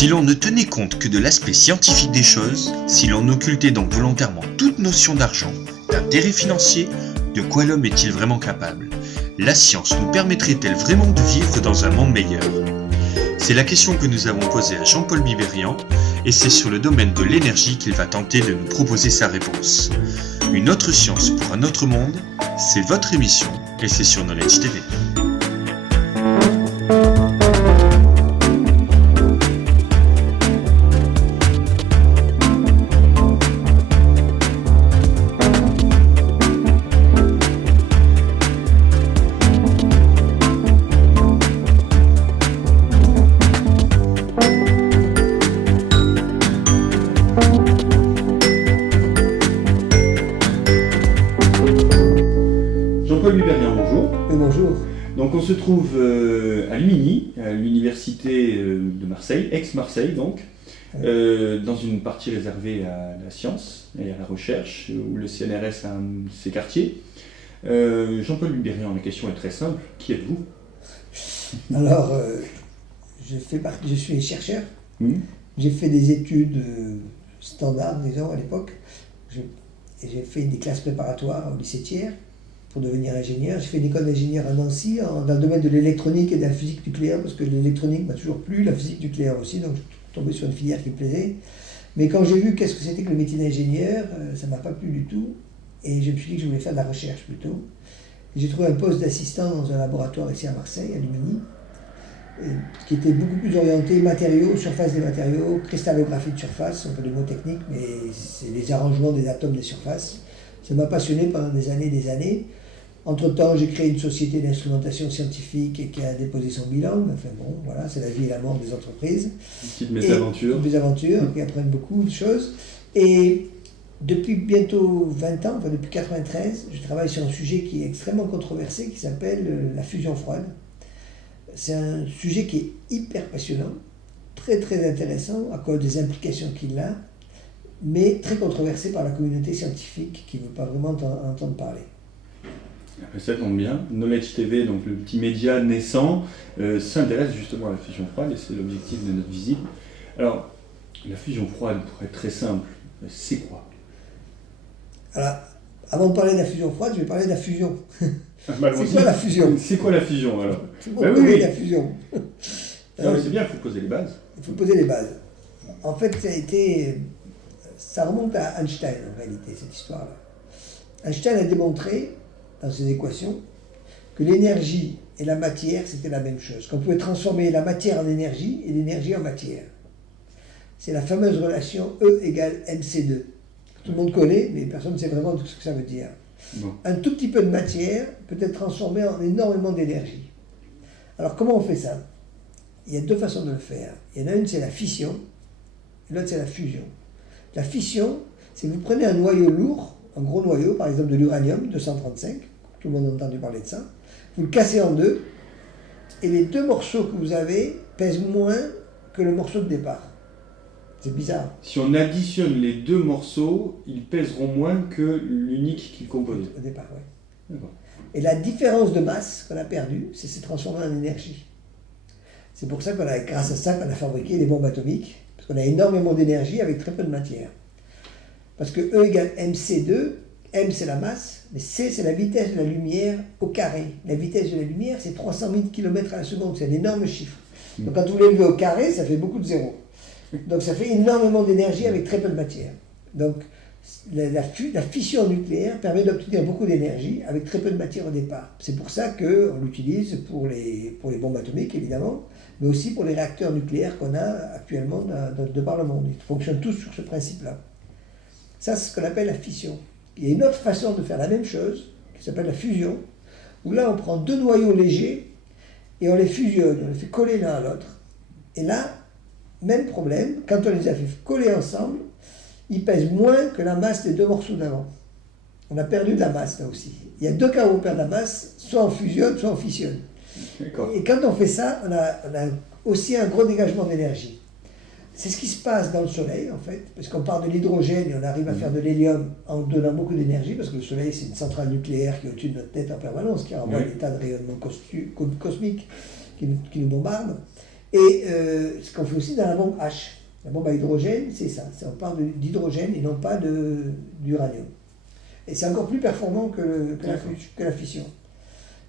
Si l'on ne tenait compte que de l'aspect scientifique des choses, si l'on occultait donc volontairement toute notion d'argent, d'intérêt financier, de quoi l'homme est-il vraiment capable? La science nous permettrait-elle vraiment de vivre dans un monde meilleur? C'est la question que nous avons posée à Jean-Paul Biberian, et c'est sur le domaine de l'énergie qu'il va tenter de nous proposer sa réponse. Une autre science pour un autre monde, c'est votre émission, et c'est sur Knowledge TV. Jean-Paul Biberian, bonjour. Bonjour. Donc on se trouve à Lumini, à l'université de Marseille, ex-Marseille donc, dans une partie réservée à la science et à la recherche, où le CNRS a un de ses quartiers. Jean-Paul Biberian, la question est très simple, qui êtes-vous? Alors, je suis chercheur. J'ai fait des études standards, disons, à l'époque. J'ai fait des classes préparatoires au lycée Thiers pour devenir ingénieur. J'ai fait une école d'ingénieur à Nancy dans le domaine de l'électronique et de la physique nucléaire, parce que l'électronique m'a toujours plu, la physique nucléaire aussi, donc je suis tombé sur une filière qui me plaisait. Mais quand j'ai vu qu'est-ce que c'était que le métier d'ingénieur, ça ne m'a pas plu du tout, et je me suis dit que je voulais faire de la recherche plutôt. J'ai trouvé un poste d'assistant dans un laboratoire ici à Marseille, à Lumini, qui était beaucoup plus orienté matériaux, surface des matériaux, cristallographie de surface, un peu de mots techniques, mais c'est les arrangements des atomes des surfaces. Ça m'a passionné pendant des années. Entre-temps, j'ai créé une société d'instrumentation scientifique qui a déposé son bilan. Enfin bon, voilà, c'est la vie et la mort des entreprises. Une petite mésaventure. Des aventures qui apprennent beaucoup de choses. Et depuis bientôt 20 ans, enfin depuis 1993, je travaille sur un sujet qui est extrêmement controversé, qui s'appelle la fusion froide. C'est un sujet qui est hyper passionnant, très très intéressant à cause des implications qu'il a, mais très controversé par la communauté scientifique qui ne veut pas vraiment entendre parler. Ça tombe bien. Knowledge TV, donc le petit média naissant, s'intéresse justement à la fusion froide et c'est l'objectif de notre visite. Alors, la fusion froide, pour être très simple, c'est quoi? Alors, avant de parler de la fusion froide, je vais parler de la fusion. Bah, c'est quoi la fusion? C'est quoi la fusion alors? Tout le monde connaît la fusion. Non, mais c'est bien, il faut poser les bases. Il faut poser les bases. En fait, ça remonte à Einstein en réalité, cette histoire-là. Einstein a démontré dans ses équations que l'énergie et la matière, c'était la même chose. Qu'on pouvait transformer la matière en énergie et l'énergie en matière. C'est la fameuse relation E égale mc2. Que tout le monde connaît, mais personne ne sait vraiment tout ce que ça veut dire. Bon. Un tout petit peu de matière peut être transformé en énormément d'énergie. Alors comment on fait ça? Il y a deux façons de le faire. Il y en a une, c'est la fission, et l'autre, c'est la fusion. La fission, c'est que vous prenez un noyau lourd, un gros noyau, par exemple de l'uranium, 235, tout le monde a entendu parler de ça, vous le cassez en deux, et les deux morceaux que vous avez pèsent moins que le morceau de départ. C'est bizarre. Si on additionne les deux morceaux, ils pèseront moins que l'unique qu'ils composent. Au départ, oui. D'accord. Et la différence de masse qu'on a perdue, c'est s'est transformé en énergie. C'est pour ça grâce à ça qu'on a fabriqué les bombes atomiques, parce qu'on a énormément d'énergie avec très peu de matière. Parce que E égale mc2, m c'est la masse, mais c c'est la vitesse de la lumière au carré. La vitesse de la lumière, c'est 300 000 km à la seconde, c'est un énorme chiffre. Donc quand vous l'élevez au carré, ça fait beaucoup de zéros. Donc ça fait énormément d'énergie avec très peu de matière. Donc la fission nucléaire permet d'obtenir beaucoup d'énergie avec très peu de matière au départ. C'est pour ça qu'on l'utilise pour les bombes atomiques, évidemment, mais aussi pour les réacteurs nucléaires qu'on a actuellement de par le monde. Ils fonctionnent tous sur ce principe-là. Ça, c'est ce qu'on appelle la fission. Il y a une autre façon de faire la même chose, qui s'appelle la fusion, où là, on prend deux noyaux légers et on les fusionne, on les fait coller l'un à l'autre. Et là, même problème, quand on les a fait coller ensemble, ils pèsent moins que la masse des deux morceaux d'avant. On a perdu de la masse là aussi. Il y a deux cas où on perd de la masse, soit on fusionne, soit on fissionne. D'accord. Et quand on fait ça, on a aussi un gros dégagement d'énergie. C'est ce qui se passe dans le Soleil, en fait, parce qu'on part de l'hydrogène et on arrive à faire de l'hélium en donnant beaucoup d'énergie, parce que le Soleil, c'est une centrale nucléaire qui est au-dessus de notre tête en permanence, qui envoie des tas de rayonnements cosmiques qui nous bombardent. Et ce qu'on fait aussi dans la bombe H. La bombe à hydrogène, c'est ça. On parle d'hydrogène et non pas d'uranium. Et c'est encore plus performant que la fission.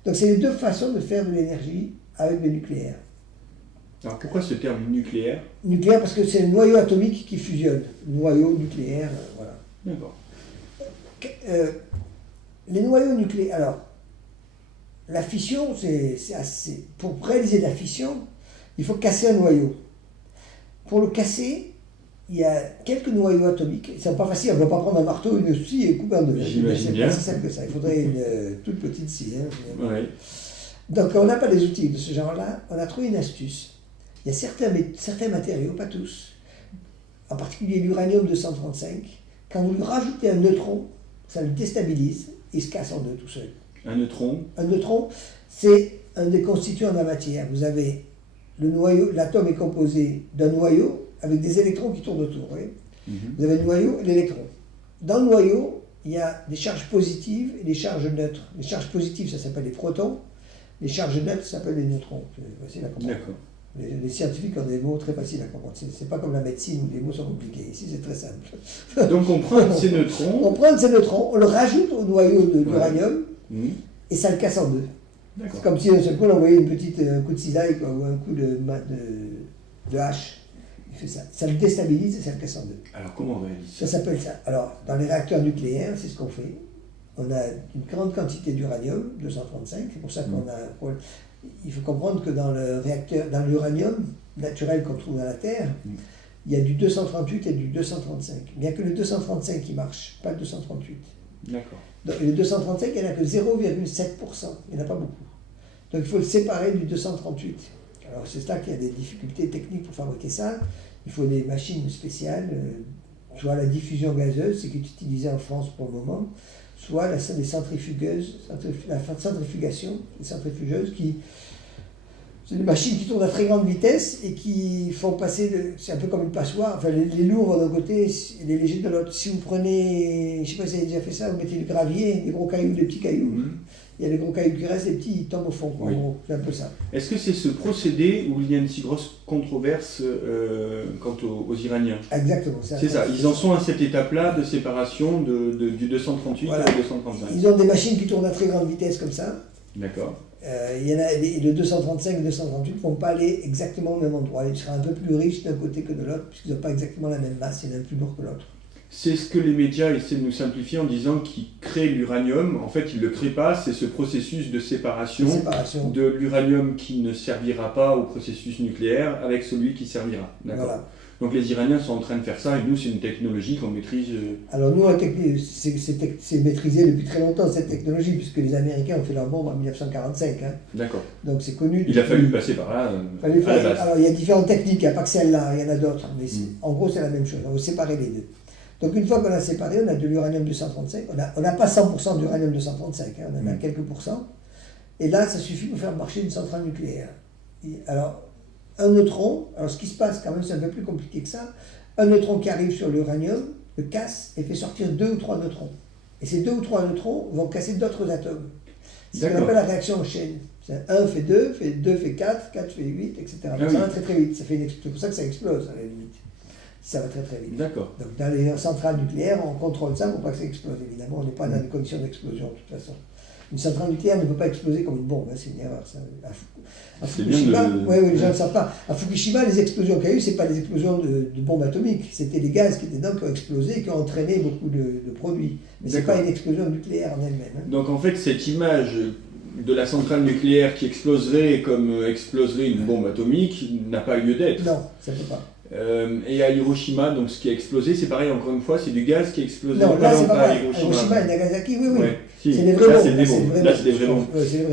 Donc c'est les deux façons de faire de l'énergie avec le nucléaire. Alors pourquoi ce terme nucléaire? Nucléaire parce que c'est le noyau atomique qui fusionne. Noyau nucléaire, voilà. D'accord. Les noyaux nucléaires. Alors, la fission, c'est assez. Pour réaliser la fission, il faut casser un noyau. Pour le casser, il y a quelques noyaux atomiques. C'est pas facile, on ne va pas prendre un marteau, une scie et couper en deux. J'imagine bien. C'est pas si simple que ça. Il faudrait une toute petite scie. Ouais. Donc, on n'a pas des outils de ce genre-là. On a trouvé une astuce. Il y a certains matériaux, pas tous, en particulier l'uranium-235, quand vous lui rajoutez un neutron, ça le déstabilise, il se casse en deux tout seul. Un neutron? Un neutron, c'est un des constituants de la matière. Vous avez le noyau, l'atome est composé d'un noyau avec des électrons qui tournent autour. Vous avez le noyau et l'électron. Dans le noyau, il y a des charges positives et des charges neutres. Les charges positives, ça s'appelle les protons. Les charges neutres, ça s'appelle les neutrons. C'est facile à comprendre. D'accord. Les scientifiques ont des mots très faciles à comprendre. C'est pas comme la médecine où les mots sont compliqués. Ici, c'est très simple. Donc on prend ces neutrons. On prend ces neutrons, on le rajoute au noyau de l'uranium et ça le casse en deux. C'est comme si d'un seul coup on envoyait un coup de cisaille ou un coup de hache. Il fait ça. Ça le déstabilise et ça le casse en deux. Alors comment on réalise ça? Ça s'appelle ça. Alors, dans les réacteurs nucléaires, c'est ce qu'on fait. On a une grande quantité d'uranium, 235. C'est pour ça qu'on a. Il faut comprendre que dans l'uranium naturel qu'on trouve dans la Terre, il y a du 238 et du 235. Bien que le 235 qui marche, pas le 238. D'accord. Et le 235, il n'y en a que 0,7%. Il n'y en a pas beaucoup. Donc il faut le séparer du 238. Alors c'est là qu'il y a des difficultés techniques pour fabriquer ça. Il faut des machines spéciales, soit la diffusion gazeuse, c'est qui est utilisée en France pour le moment, soit les centrifugeuses, la centrifugation, les centrifugeuses qui... C'est des machines qui tournent à très grande vitesse et qui font passer, c'est un peu comme une passoire, enfin les lourds vont d'un côté et les légers de l'autre. Si vous prenez, je ne sais pas si vous avez déjà fait ça, vous mettez du gravier, des gros cailloux, des petits cailloux, il y a les gros cailloux qui restent, les petits ils tombent au fond, Oui. c'est un peu ça. Est-ce que c'est ce procédé où il y a une si grosse controverse quant aux Iraniens? Exactement. C'est ça, ils en sont à cette étape-là de séparation du 238 voilà. au 235. Ils ont des machines qui tournent à très grande vitesse comme ça. D'accord. Il y en a, le 235 et le 238 ne vont pas aller exactement au même endroit. Ils seront un peu plus riches d'un côté que de l'autre, puisqu'ils n'ont pas exactement la même masse, il y en a un plus lourd que l'autre. C'est ce que les médias essaient de nous simplifier en disant qu'ils créent l'uranium. En fait, ils ne le créent pas, c'est ce processus de séparation de l'uranium qui ne servira pas au processus nucléaire avec celui qui servira. D'accord. Voilà. Donc les Iraniens sont en train de faire ça et nous, c'est une technologie qu'on maîtrise. Alors nous, c'est maîtrisé depuis très longtemps cette technologie, puisque les Américains ont fait leur bombe en 1945. D'accord. Donc c'est connu. Il a fallu passer par là. Alors il y a différentes techniques, il n'y a pas que celle-là, il y en a d'autres, mais en gros c'est la même chose, on va séparer les deux. Donc une fois qu'on a séparé, on a de l'uranium 235, on n'a pas 100% d'uranium 235, on en a quelques pourcents, et là ça suffit pour faire marcher une centrale nucléaire. Alors un neutron, alors ce qui se passe quand même c'est un peu plus compliqué que ça, un neutron qui arrive sur l'uranium le casse et fait sortir 2 ou 3 neutrons. Et ces 2 ou 3 neutrons vont casser d'autres atomes. C'est ce qu'on appelle la réaction en chaîne. 1 fait 2 fait 4, 4 fait 8, etc. Donc ça va très très vite, c'est pour ça que ça explose à la limite. Ça va très très vite. D'accord. Donc dans les centrales nucléaires, on contrôle ça pour pas que ça explose. Évidemment, on n'est pas dans des conditions d'explosion de toute façon. Une centrale nucléaire ne peut pas exploser comme une bombe, c'est une erreur. Ça. À Fukushima, les gens ne savent pas. À Fukushima, les explosions qu'il y a eu, ce n'est pas des explosions de bombes atomiques, c'était les gaz qui étaient dedans qui ont explosé et qui ont entraîné beaucoup de produits. Mais ce n'est pas une explosion nucléaire en elle-même. Donc en fait, cette image de la centrale nucléaire qui exploserait comme exploserait une bombe atomique n'a pas lieu d'être. Non, ça ne peut pas. Et à Hiroshima, donc ce qui a explosé, c'est pareil, encore une fois, c'est du gaz qui a explosé. Non, là c'est pas pareil. À Hiroshima et Nagasaki, oui. Ouais, si. C'est des vrais bombes. Là, c'est des vrais bombes.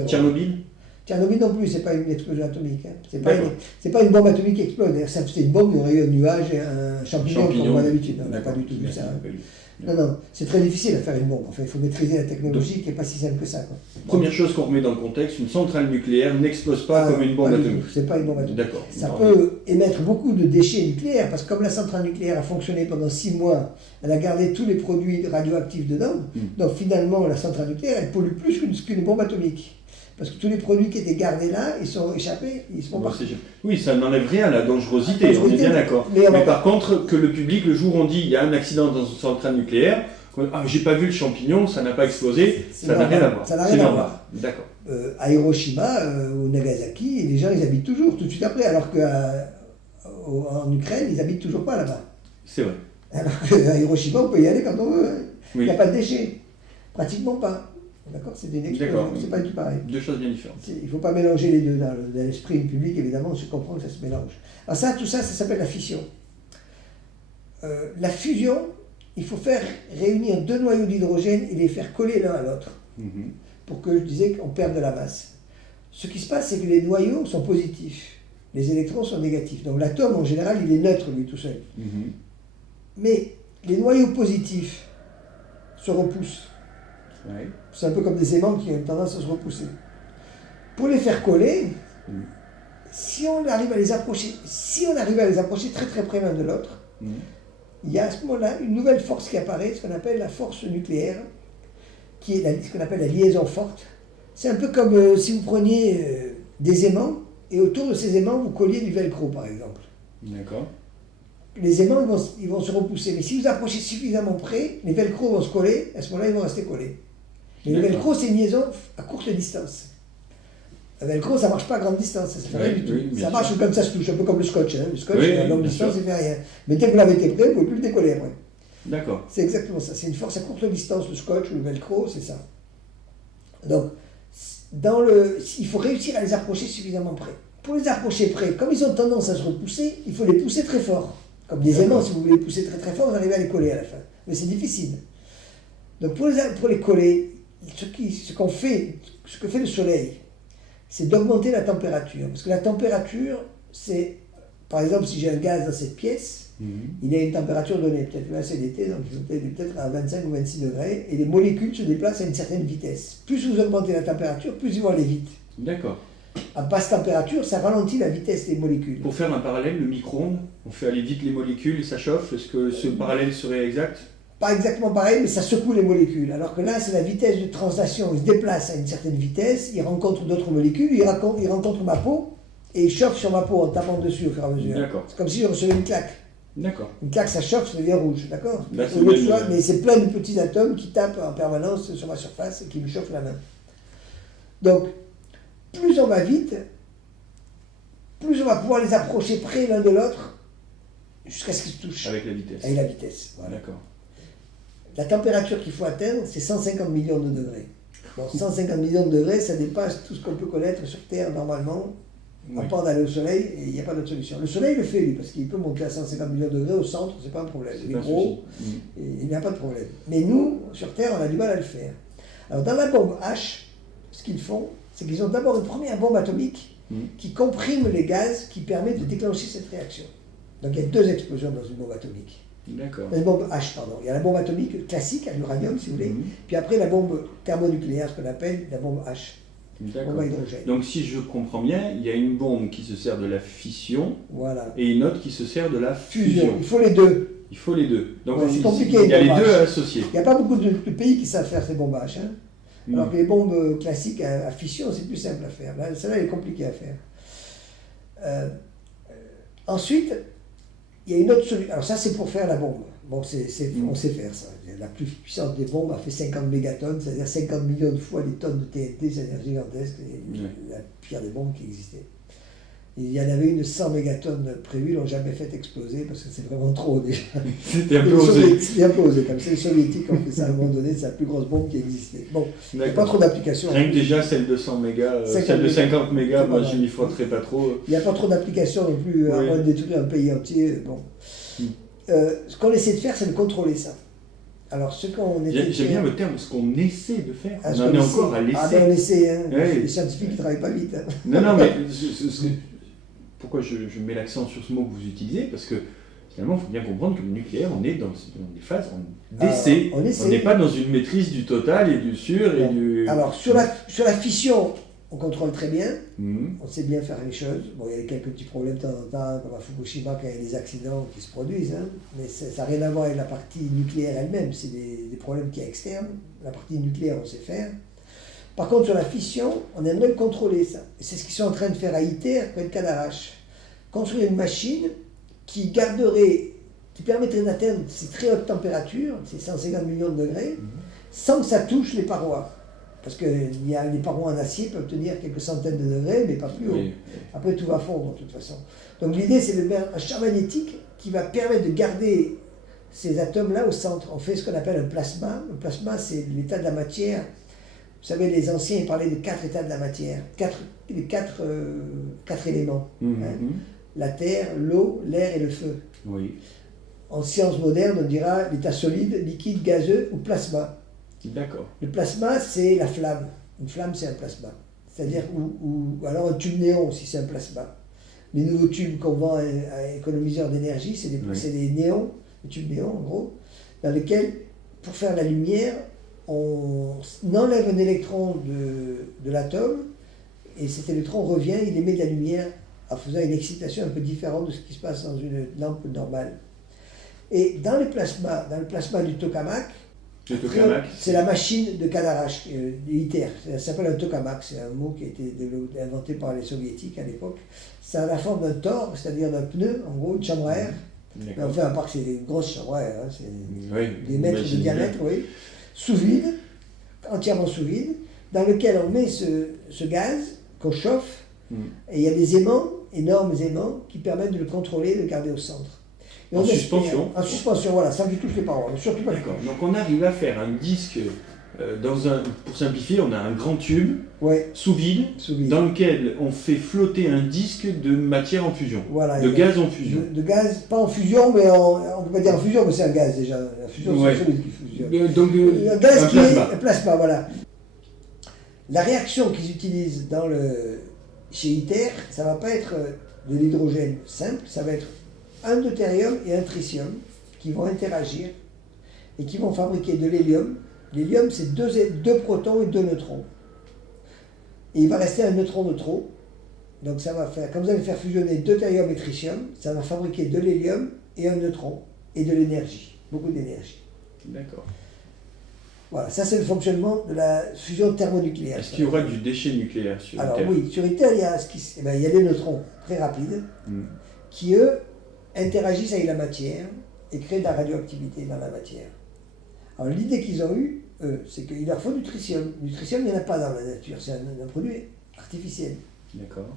Tchernobyl non plus, c'est pas une explosion atomique. C'est pas une bombe atomique qui explose. C'est une bombe, il y aurait eu un nuage et un champignon comme on voit d'habitude. On n'a pas du tout vu ça. Non, c'est très difficile à faire une bombe. Enfin, il faut maîtriser la technologie qui n'est pas si simple que ça. Première chose qu'on remet dans le contexte, une centrale nucléaire n'explose pas comme une bombe atomique. C'est pas une bombe atomique. D'accord. Ça peut émettre beaucoup de déchets nucléaires, parce que comme la centrale nucléaire a fonctionné pendant 6 mois, elle a gardé tous les produits radioactifs dedans, donc finalement la centrale nucléaire, elle pollue plus qu'une bombe atomique. Parce que tous les produits qui étaient gardés là, ils sont échappés, ils se font partir. Oui, ça n'enlève rien à la dangerosité, on est Dangerosité, bien d'accord. mais on va- par contre, que le public, le jour où on dit il y a un accident dans une centrale nucléaire, ah, j'ai pas vu le champignon, ça n'a pas explosé, ça n'a rien à voir. Ça n'a C'est rien à normal. voir. D'accord. À Hiroshima, au Nagasaki, les gens ils habitent toujours tout de suite après, alors qu'en Ukraine, ils habitent toujours pas là-bas. C'est vrai. Alors qu'à Hiroshima, on peut y aller quand on veut. Hein. Il Oui. n'y a pas de déchets. Pratiquement pas. D'accord. C'est une explosion. D'accord. C'est pas du tout pareil. Deux choses bien différentes. Il ne faut pas mélanger les deux. Dans l'esprit public, évidemment, je comprends que ça se mélange. Alors ça, tout ça, ça s'appelle la fission. La fusion, il faut faire réunir deux noyaux d'hydrogène et les faire coller l'un à l'autre Mhm. pour que je disais qu'on perde de la masse. Ce qui se passe, c'est que les noyaux sont positifs, les électrons sont négatifs. Donc l'atome, en général, il est neutre, lui, tout seul. Mhm. Mais les noyaux positifs se repoussent. Ouais. C'est un peu comme des aimants qui ont tendance à se repousser. Pour les faire coller, Mhm. si on arrive à les approcher très très près l'un de l'autre, Mhm. il y a à ce moment-là une nouvelle force qui apparaît, ce qu'on appelle la force nucléaire, qui est ce qu'on appelle la liaison forte. C'est un peu comme si vous preniez des aimants et autour de ces aimants vous colliez du velcro par exemple. D'accord. Les aimants ils vont se repousser, mais si vous approchez suffisamment près, les velcro vont se coller, à ce moment-là ils vont rester collés. Mais le D'accord. velcro c'est une liaison à courte distance. Le velcro ça marche pas à grande distance, ça fait rien Oui, du tout. oui, bien Ça sûr. marche comme ça se touche, un peu comme le scotch. Hein. Le scotch Oui, à longue bien distance sûr. il fait rien. Mais dès que vous l'avez été prêt, vous ne pouvez plus le décoller après. D'accord. C'est exactement ça. C'est une force à courte distance, le scotch ou le velcro, c'est ça. Donc, il faut réussir à les approcher suffisamment près. Pour les approcher près, comme ils ont tendance à se repousser, il faut les pousser très fort. Comme des aimants, si vous voulez les pousser très très fort, vous arrivez à les coller à la fin. Mais c'est difficile. Donc pour les coller, ce que fait le Soleil, c'est d'augmenter la température. Parce que la température, c'est, par exemple, si j'ai un gaz dans cette pièce, Mhm. il a une température donnée, peut-être là c'est l'été, donc il est peut-être à 25 ou 26 degrés, et les molécules se déplacent à une certaine vitesse. Plus vous augmentez la température, plus ils vont aller vite. D'accord. À basse température, ça ralentit la vitesse des molécules. Pour faire un parallèle, le micro-ondes, on fait aller vite les molécules et ça chauffe. Est-ce que ce parallèle serait exact? Pas exactement pareil, mais ça secoue les molécules. Alors que là, c'est la vitesse de translation. Il se déplace à une certaine vitesse, il rencontre d'autres molécules, il rencontre ma peau, et il chauffe sur ma peau en tapant dessus au fur et à mesure. D'accord. C'est comme si je recevais une claque. D'accord. Une claque, ça chauffe, ça devient rouge, d'accord? Là, c'est Au lieu de même, ça, mais c'est plein de petits atomes qui tapent en permanence sur ma surface et qui me chauffent la main. Donc, plus on va vite, plus on va pouvoir les approcher près l'un de l'autre, jusqu'à ce qu'ils se touchent Avec la vitesse. avec la vitesse. Voilà. D'accord. La température qu'il faut atteindre, c'est 150 millions de degrés. Bon, 150 millions de degrés, ça dépasse tout ce qu'on peut connaître sur Terre normalement, à Oui. part d'aller au Soleil, et il n'y a pas d'autre solution. Le Soleil le fait, lui, parce qu'il peut monter à 150 millions de degrés au centre, c'est pas un problème. C'est Il pas est un gros, souci. et il n'y a pas de problème. Mais nous, sur Terre, on a du mal à le faire. Alors, dans la bombe H, ce qu'ils font, c'est qu'ils ont d'abord une première bombe atomique qui comprime les gaz qui permet de déclencher cette réaction. Donc, il y a deux explosions dans une bombe atomique. D'accord. Une bombe H, pardon. Il y a la bombe atomique classique, à l'uranium, si vous voulez, Mhm. puis après la bombe thermonucléaire, ce qu'on appelle la bombe H, D'accord. bombe à hydrogène. Donc si je comprends bien, il y a une bombe qui se sert de la fission Voilà. et une autre qui se sert de la Fusion. fusion. Il faut les deux. Il faut les deux. Donc Ouais, c'est il compliqué, il y a les bombe deux H. à associer. Il n'y a pas beaucoup de pays qui savent faire ces bombes H. Hein. Alors que les bombes classiques à fission, c'est plus simple à faire. Là, celle-là, elle est compliquée à faire. Ensuite, il y a une autre solution. Alors ça, c'est pour faire la bombe. Bon, on sait faire ça. La plus puissante des bombes a fait 50 mégatonnes, c'est-à-dire 50 millions de fois les tonnes de TNT, c'est-à-dire gigantesque, la pire des bombes qui existaient. Et il y en avait une de 100 mégatonnes prévues, ils l'ont jamais fait exploser parce que c'est vraiment trop déjà. C'était un peu osé. C'était un peu osé, comme c'est les soviétiques ont fait ça à un moment donné, c'est la plus grosse bombe qui existait. Bon, il n'y a pas trop d'applications. Rien que déjà celle de 100 mégas, 50 celle de 50 mégas, c'est moi pas je mal. n'y frotterai pas trop. Il n'y a pas trop d'applications non plus, à Oui. moins de détruire un pays entier. Bon. Ce qu'on essaie de faire, c'est de contrôler ça. Alors, ce qu'on essaie de J'aime bien faire... le terme, ce qu'on essaie de faire. Ah, On ce en qu'on est essaie. encore à l'essai. Ah ben on essaie, hein. Oui. Les scientifiques ne travaillent pas vite. Hein. Non, mais pourquoi je mets l'accent sur ce mot que vous utilisez? Parce que finalement, il faut bien comprendre que le nucléaire, on est dans des phases d'essai. on essaie. On n'est pas dans une maîtrise du total et du sûr et Non. du... Alors, sur la fission, on contrôle très bien. Mhm. On sait bien faire les choses. Bon, il y a quelques petits problèmes de temps en temps, comme à Fukushima, quand il y a des accidents qui se produisent. Hein. Mais ça n'a rien à voir avec la partie nucléaire elle-même. C'est des problèmes qui sont externes. La partie nucléaire, on sait faire. Par contre, sur la fission, on aimerait contrôler ça. Et c'est ce qu'ils sont en train de faire à ITER, près de Cadarache. construire une machine qui garderait, qui permettrait d'atteindre ces très hautes températures, ces 150 millions de degrés, sans que ça touche les parois. Parce que les parois en acier peuvent tenir quelques centaines de degrés, mais pas plus haut. Oui. Après, tout va fondre de toute façon. Donc l'idée, c'est de mettre un champ magnétique qui va permettre de garder ces atomes-là au centre. On fait ce qu'on appelle un plasma. Le plasma, c'est l'état de la matière. Vous savez, les anciens ils parlaient de 4 états de la matière, quatre éléments. La terre, l'eau, l'air et le feu. Oui. En sciences modernes, on dira l'état solide, liquide, gazeux ou plasma. D'accord. Le plasma, c'est la flamme. Une flamme, c'est un plasma. C'est-à-dire, ou alors un tube néon, si c'est un plasma. Les nouveaux tubes qu'on vend à économiseurs d'énergie, c'est des néons, des tubes néons en gros, dans lesquels, pour faire la lumière, on enlève un électron de l'atome, et cet électron revient, il émet de la lumière en faisant une excitation un peu différente de ce qui se passe dans une lampe normale. Et dans le plasma du tokamak, c'est la machine de Cadarache, ITER. Ça s'appelle un tokamak, c'est un mot qui a été inventé par les soviétiques à l'époque. Ça a la forme d'un tor, c'est-à-dire d'un pneu, en gros, une chambre à air. Enfin, à part que c'est des grosses chambres à air, hein, c'est des mètres de diamètre, oui. Sous vide, entièrement sous vide, dans lequel on met ce gaz qu'on chauffe, et il y a des aimants, énormes aimants, qui permettent de le contrôler, de le garder au centre. En suspension. En suspension, voilà, sans qu'il touche les parois. Surtout pas. D'accord. Donc on arrive à faire un disque, pour simplifier, on a un grand tube sous vide, dans lequel on fait flotter un disque de matière en fusion, voilà, de gaz en fusion. De gaz, pas en fusion, mais on ne peut pas dire en fusion, mais c'est un gaz déjà. La fusion, c'est un solide qui fusionne. Donc un gaz un qui plasma. est un plasma, voilà. La réaction qu'ils utilisent chez ITER, ça ne va pas être de l'hydrogène simple, ça va être un deutérium et un tritium qui vont interagir et qui vont fabriquer de l'hélium. L'hélium, c'est deux protons et 2 neutrons. Et il va rester un neutron de trop. Donc ça va faire, quand vous allez faire fusionner deutérium et tritium, ça va fabriquer de l'hélium et un neutron et de l'énergie, beaucoup d'énergie. D'accord. Voilà, ça c'est le fonctionnement de la fusion thermonucléaire. Est-ce qu'il y aura du déchet nucléaire sur ITER? Alors oui, sur ITER, il y a des neutrons très rapides qui, eux, interagissent avec la matière et créent de la radioactivité dans la matière. Alors l'idée qu'ils ont eue, c'est qu'il leur faut du tritium. Du tritium, il n'y en a pas dans la nature, c'est un produit artificiel. D'accord.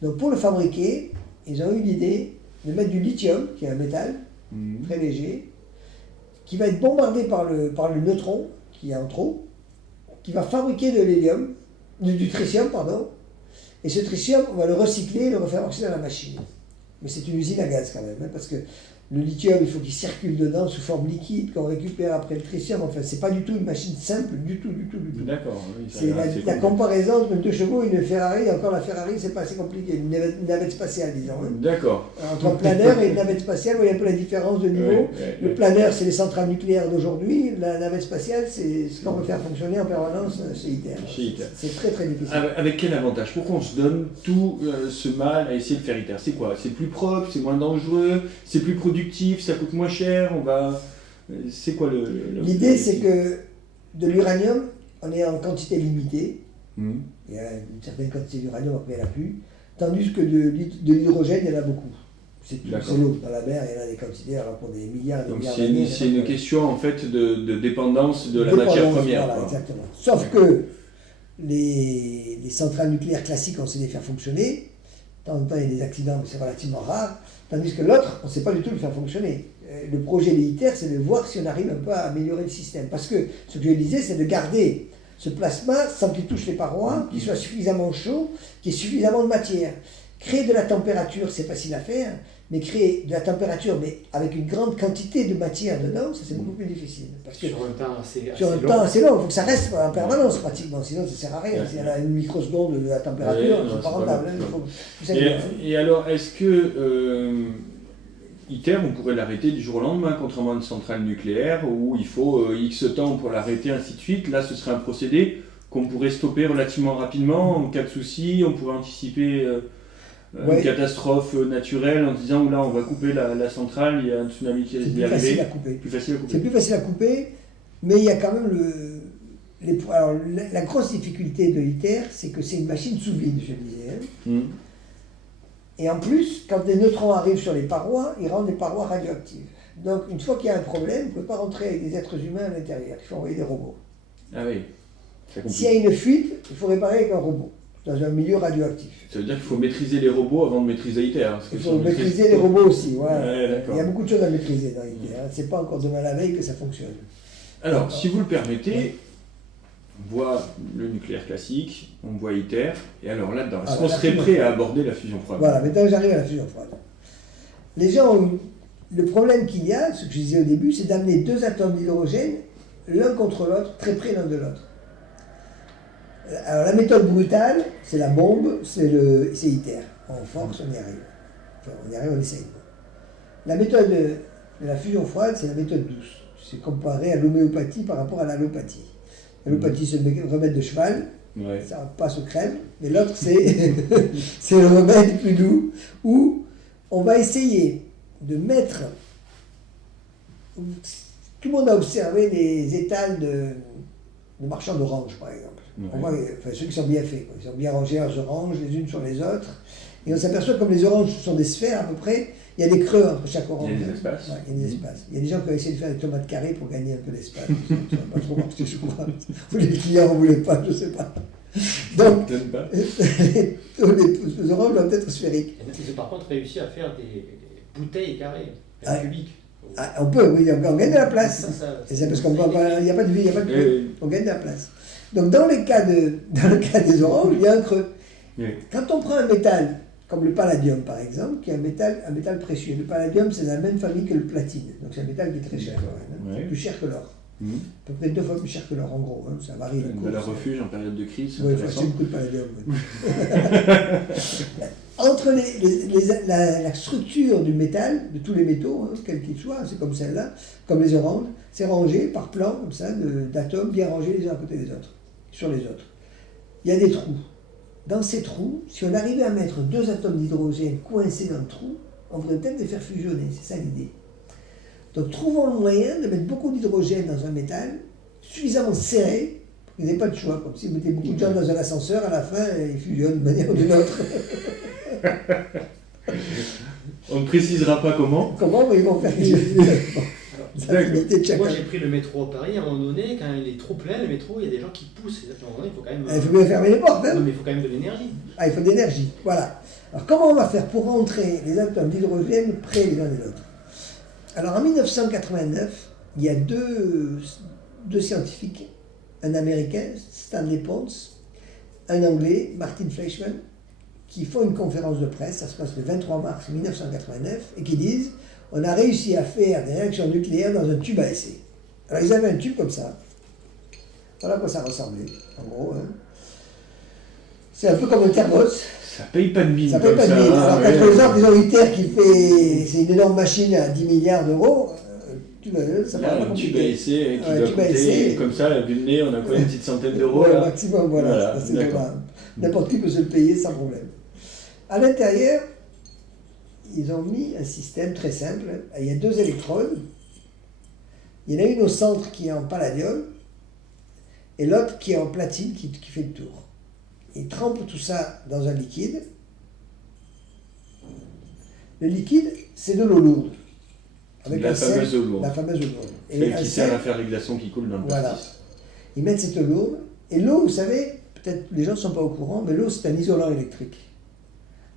Donc pour le fabriquer, ils ont eu l'idée de mettre du lithium, qui est un métal très léger, qui va être bombardé par le neutron, qui est en trop, qui va fabriquer de l'hélium, du tritium, pardon, et ce tritium, on va le recycler et le refaire marcher dans la machine. Mais c'est une usine à gaz quand même, hein, parce que le lithium, il faut qu'il circule dedans sous forme liquide, qu'on récupère après le tritium. Enfin, c'est pas du tout une machine simple, du tout. D'accord. Oui, c'est la comparaison entre 2 chevaux et une Ferrari. Encore la Ferrari, c'est pas assez compliqué. Une navette spatiale, disons. Hein. D'accord. Entre un planeur et une navette spatiale, vous voyez un peu la différence de niveau. Le planeur, c'est les centrales nucléaires d'aujourd'hui. La navette spatiale, c'est ce qu'on veut faire fonctionner en permanence chez ITER. C'est très très difficile. Avec quel avantage? Pourquoi on se donne tout ce mal à essayer de faire ITER? C'est quoi? C'est plus propre, c'est moins dangereux, c'est plus productif, ça coûte moins cher, c'est quoi l'idée, c'est que de l'uranium, on est en quantité limitée. Il y a une certaine quantité d'uranium, après il n'y en a plus. Tandis que de l'hydrogène, il y en a beaucoup. C'est l'eau. Dans la mer, il y en a des quantités, alors pour des milliards de milliards d'années. C'est une question en fait de dépendance de la matière première. Voilà, exactement. Sauf que les centrales nucléaires classiques, on sait les faire fonctionner. De temps en temps, il y a des accidents, mais c'est relativement rare. Tandis que l'autre, on ne sait pas du tout le faire fonctionner. Le projet de l'ITER, c'est de voir si on arrive un peu à améliorer le système. Parce que ce que je disais, c'est de garder ce plasma sans qu'il touche les parois, qu'il soit suffisamment chaud, qu'il y ait suffisamment de matière. Créer de la température, c'est facile à faire, mais créer de la température, mais avec une grande quantité de matière dedans, ça c'est beaucoup plus difficile. Parce que sur un temps assez long, il faut que ça reste en permanence pratiquement, sinon ça ne sert à rien. S'il y a une microseconde de la température, c'est pas rentable. Et alors, est-ce que ITER, on pourrait l'arrêter du jour au lendemain, contrairement à une centrale nucléaire, où il faut X temps pour l'arrêter, ainsi de suite? Là, ce serait un procédé qu'on pourrait stopper relativement rapidement, en cas de souci, on pourrait anticiper... une catastrophe naturelle en disant là on va couper la centrale, il y a un tsunami qui va arriver. Plus facile à couper. C'est plus facile à couper, mais il y a quand même alors, la grosse difficulté de l'ITER, c'est que c'est une machine sous vide, je disais. Et en plus, quand les neutrons arrivent sur les parois, ils rendent les parois radioactives. Donc, une fois qu'il y a un problème, vous ne pouvez pas rentrer avec des êtres humains à l'intérieur. Il faut envoyer des robots. Ah oui, c'est S'il y a une fuite, il faut réparer avec un robot, dans un milieu radioactif. Ça veut dire qu'il faut maîtriser les robots avant de maîtriser ITER. Parce que Il si faut on maîtriser les robots aussi. Ouais. Ouais, d'accord. Il y a beaucoup de choses à maîtriser dans l'ITER. C'est pas encore demain la veille que ça fonctionne. Alors, si vous le permettez, on voit le nucléaire classique, on voit ITER, et alors là-dedans, est-ce qu'on serait prêt à aborder la fusion froide? Voilà, maintenant j'arrive à la fusion froide. Les gens ont eu... Le problème qu'il y a, ce que je disais au début, c'est d'amener deux atomes d'hydrogène, l'un contre l'autre, très près l'un de l'autre. Alors la méthode brutale, c'est la bombe, c'est ITER. On force, on y arrive. Enfin, on y arrive, on essaye. La méthode de la fusion froide, c'est la méthode douce. C'est comparé à l'homéopathie par rapport à l'allopathie. L'allopathie, c'est le remède de cheval, Ouais. ça passe aux crèmes, mais l'autre, c'est c'est le remède plus doux, où on va essayer de mettre... Tout le monde a observé les étals de marchands d'oranges, par exemple. Ouais. On voit, enfin, ceux qui sont bien faits, quoi. Ils sont bien rangés leurs oranges, les unes sur les autres. Et on s'aperçoit que comme les oranges sont des sphères à peu près, il y a des creux entre chaque orange. Il y a des espaces. Ouais, il y a des espaces. Il y a des gens qui ont essayé de faire des tomates carrées pour gagner un peu d'espace. Ça n'a pas trop marché, je crois. Les clients ne voulaient pas, je ne sais pas. Donc, Donne pas. les oranges doivent être sphériques. Ils ont par contre réussi à faire des bouteilles carrées, Ah. cubiques. Ah, on peut, oui, on gagne de la place. Ça, Et c'est parce qu'il n'y a pas de vie, il n'y a pas de creux. Oui. On gagne de la place. Donc dans le cas des oranges, il y a un creux. Oui. Quand on prend un métal, comme le palladium par exemple, qui est un métal précieux, le palladium c'est la même famille que le platine, donc c'est un métal qui est très cher, quand même, hein. Ouais. C'est plus cher que l'or. Mhm. À peu près 2 fois plus cher que l'or en gros, hein. Ça varie. Une valeur refuge en période de crise, c'est Oui, il faut intéressant. acheter beaucoup de palladium. Entre la structure du métal, de tous les métaux, hein, quels qu'ils soient, c'est comme celle-là, comme les oranges, c'est rangé par plan, comme ça, d'atomes bien rangés les uns à côté des autres, sur les autres. Il y a des trous. Dans ces trous, si on arrivait à mettre 2 atomes d'hydrogène coincés dans le trou, on pourrait peut-être les faire fusionner, c'est ça l'idée. Donc trouvons le moyen de mettre beaucoup d'hydrogène dans un métal, suffisamment serré, pour qu'il n'y ait pas de choix. Comme si vous mettez beaucoup de gens dans un ascenseur, à la fin, ils fusionnent d'une manière ou d'une autre. On ne précisera pas comment. Comment ils vont faire les affinités de chacun. Moi j'ai pris le métro à Paris, à un moment donné, quand il est trop plein le métro, il y a des gens qui poussent. À un moment donné, il faut quand même. Il faut bien fermer les portes, hein. Non, mais il faut quand même de l'énergie. Ah, il faut de l'énergie, voilà. Alors comment on va faire pour rentrer les atomes d'hydrogène près les uns des autres? Alors en 1989, il y a deux scientifiques, un américain, Stanley Pons, un anglais, Martin Fleischmann, qui font une conférence de presse, ça se passe le 23 mars 1989, et qui disent on a réussi à faire des réactions nucléaires dans un tube à essai. Alors ils avaient un tube comme ça. Voilà à quoi ça ressemblait, en gros. Hein. C'est un peu comme un thermos. Ça paye pas de mine Ça paye comme pas de ça. mine. hein, Alors ouais. quand par exemple, ils ont ITER qui fait. C'est une énorme machine à 10 milliards d'euros. Ça Là, paraît un tube à compliqué. essai qui Ouais, doit tube à coûter, essai. comme ça, vu le nez, on a quoi, une petite centaine d'euros Ouais, là. maximum, voilà. Voilà, C'est d'accord. normal. N'importe qui peut se le payer sans problème. À l'intérieur, ils ont mis un système très simple. Il y a 2 électrodes. Il y en a une au centre qui est en palladium et l'autre qui est en platine qui fait le tour. Ils trempent tout ça dans un liquide. Le liquide, c'est de l'eau lourde. La fameuse eau lourde. La fameuse eau lourde. Et Celle un qui sel, sert à faire les glaçons qui coulent dans le voilà. pastis. Ils mettent cette eau lourde. Et l'eau, vous savez, peut-être les gens ne sont pas au courant, mais l'eau, c'est un isolant électrique.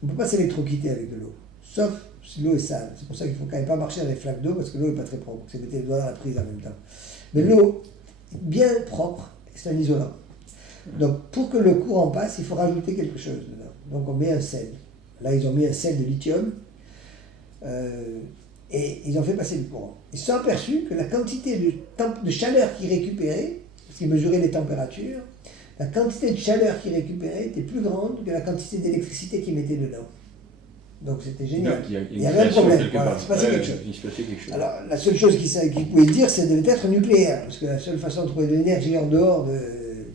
On ne peut pas s'électrocuter avec de l'eau. Sauf si l'eau est sale. C'est pour ça qu'il ne faut quand même pas marcher dans les flaques d'eau, parce que l'eau n'est pas très propre. C'est mettre les doigts dans la prise en même temps. Mais l'eau, bien propre, c'est un isolant. Donc, pour que le courant passe, il faut rajouter quelque chose dedans. Donc, on met un sel. Là, ils ont mis un sel de lithium. Et ils ont fait passer le courant. Ils se sont aperçus que la quantité de chaleur qu'ils récupéraient, parce qu'ils mesuraient les températures, la quantité de chaleur qu'ils récupéraient était plus grande que la quantité d'électricité qu'ils mettaient dedans. Donc c'était génial. Donc, Il y avait un problème, voilà, il se passait quelque chose. Il se passait quelque chose. Alors la seule chose qu'ils pouvaient dire, c'est de être nucléaire, parce que la seule façon de trouver de l'énergie en dehors de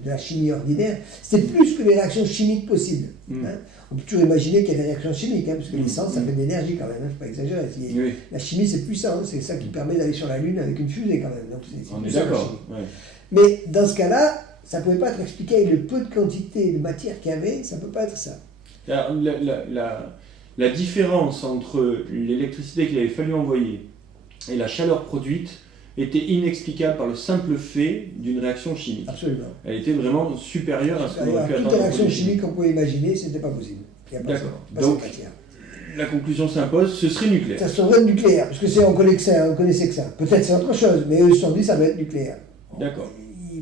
la chimie ordinaire, c'était plus que les réactions chimiques possibles. Hein. On peut toujours imaginer qu'il y a des réactions chimiques, hein, parce que l'essence, ça fait de l'énergie quand même, il ne faut pas exagérer. Oui. La chimie, c'est puissant, c'est ça qui permet d'aller sur la Lune avec une fusée quand même. Donc, On est puissant, la d'accord. chimie. Ouais. Mais dans ce cas-là, ça ne pouvait pas être expliqué avec le peu de quantité de matière qu'il y avait, ça ne peut pas être ça. Alors, la différence entre l'électricité qu'il avait fallu envoyer et la chaleur produite était inexplicable par le simple fait d'une réaction chimique. Absolument. Elle était vraiment supérieure à ce qu'on aurait pu Toutes attendre. les d'un réactions produit chimiques qu'on pouvait imaginer, c'était pas possible. Il y a pas D'accord. ça, pas Donc, cette matière. La conclusion s'impose, ce serait nucléaire. Ça serait nucléaire, parce que on connaissait que ça. Peut-être c'est autre chose, mais eux se sont dit ça doit être nucléaire. D'accord.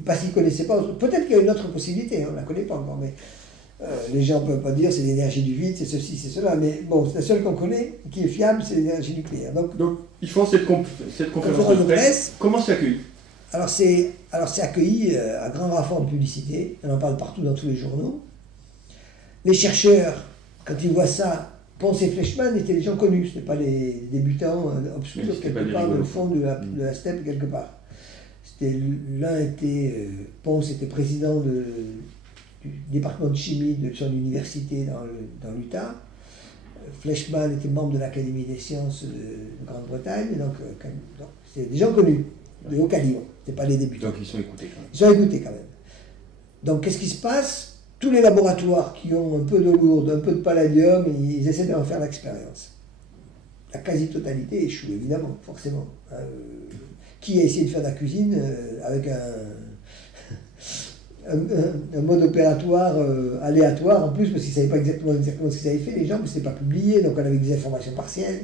Parce qu'ils ne connaissaient pas autre. Peut-être qu'il y a une autre possibilité, on ne la connaît pas encore, mais les gens ne peuvent pas dire c'est l'énergie du vide, c'est ceci, c'est cela. Mais bon, c'est la seule qu'on connaît qui est fiable, c'est l'énergie nucléaire. Donc ils font cette conférence de presse. Comment c'est accueilli? Alors c'est accueilli à grand renfort de publicité, on en parle partout dans tous les journaux. Les chercheurs, quand ils voient ça, Pons et Fleischmann étaient des gens connus, ce n'étaient pas les débutants obscurs Oui, c'était pas quelque des part dans le rigolos. fond de la steppe quelque part. L'un était, Pons était président du département de chimie de son université dans l'Utah. Fleischmann était membre de l'Académie des sciences de Grande-Bretagne, donc c'est des gens connus, de haut calibre, ce pas les débutants. Donc ils sont écoutés quand même. Ils sont écoutés quand même. Donc qu'est-ce qui se passe? Tous les laboratoires qui ont un peu d'eau lourde, un peu de palladium, ils essaient d'en faire l'expérience. La quasi-totalité échoue, évidemment, forcément. Qui a essayé de faire de la cuisine avec un mode opératoire aléatoire en plus, parce qu'ils ne savaient pas exactement ce qu'ils avaient fait, les gens, mais ce n'était pas publié, donc on avait des informations partielles.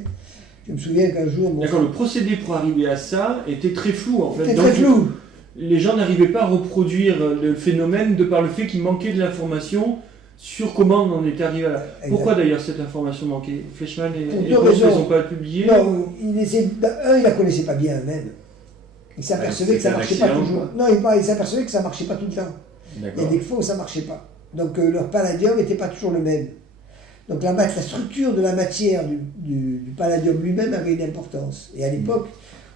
Je me souviens qu'un jour... D'accord, le procédé pour arriver à ça était très flou en fait. C'était Donc, très flou. les gens n'arrivaient pas à reproduire le phénomène de par le fait qu'il manquait de l'information sur comment on en était arrivé là. Exact. Pourquoi d'ailleurs cette information manquait? Fleischmann Pour et deux Pons ne raisons. les ont pas publiés? Non, il la connaissait pas bien eux-mêmes. Il s'apercevait que ça c'était un marchait pas accident, toujours. quoi. Non, il s'apercevait que ça marchait pas tout le temps. Il y a D'accord. des fois où ça marchait pas. Donc leur palladium n'était pas toujours le même. Donc la structure de la matière du palladium lui-même avait une importance. Et à l'époque,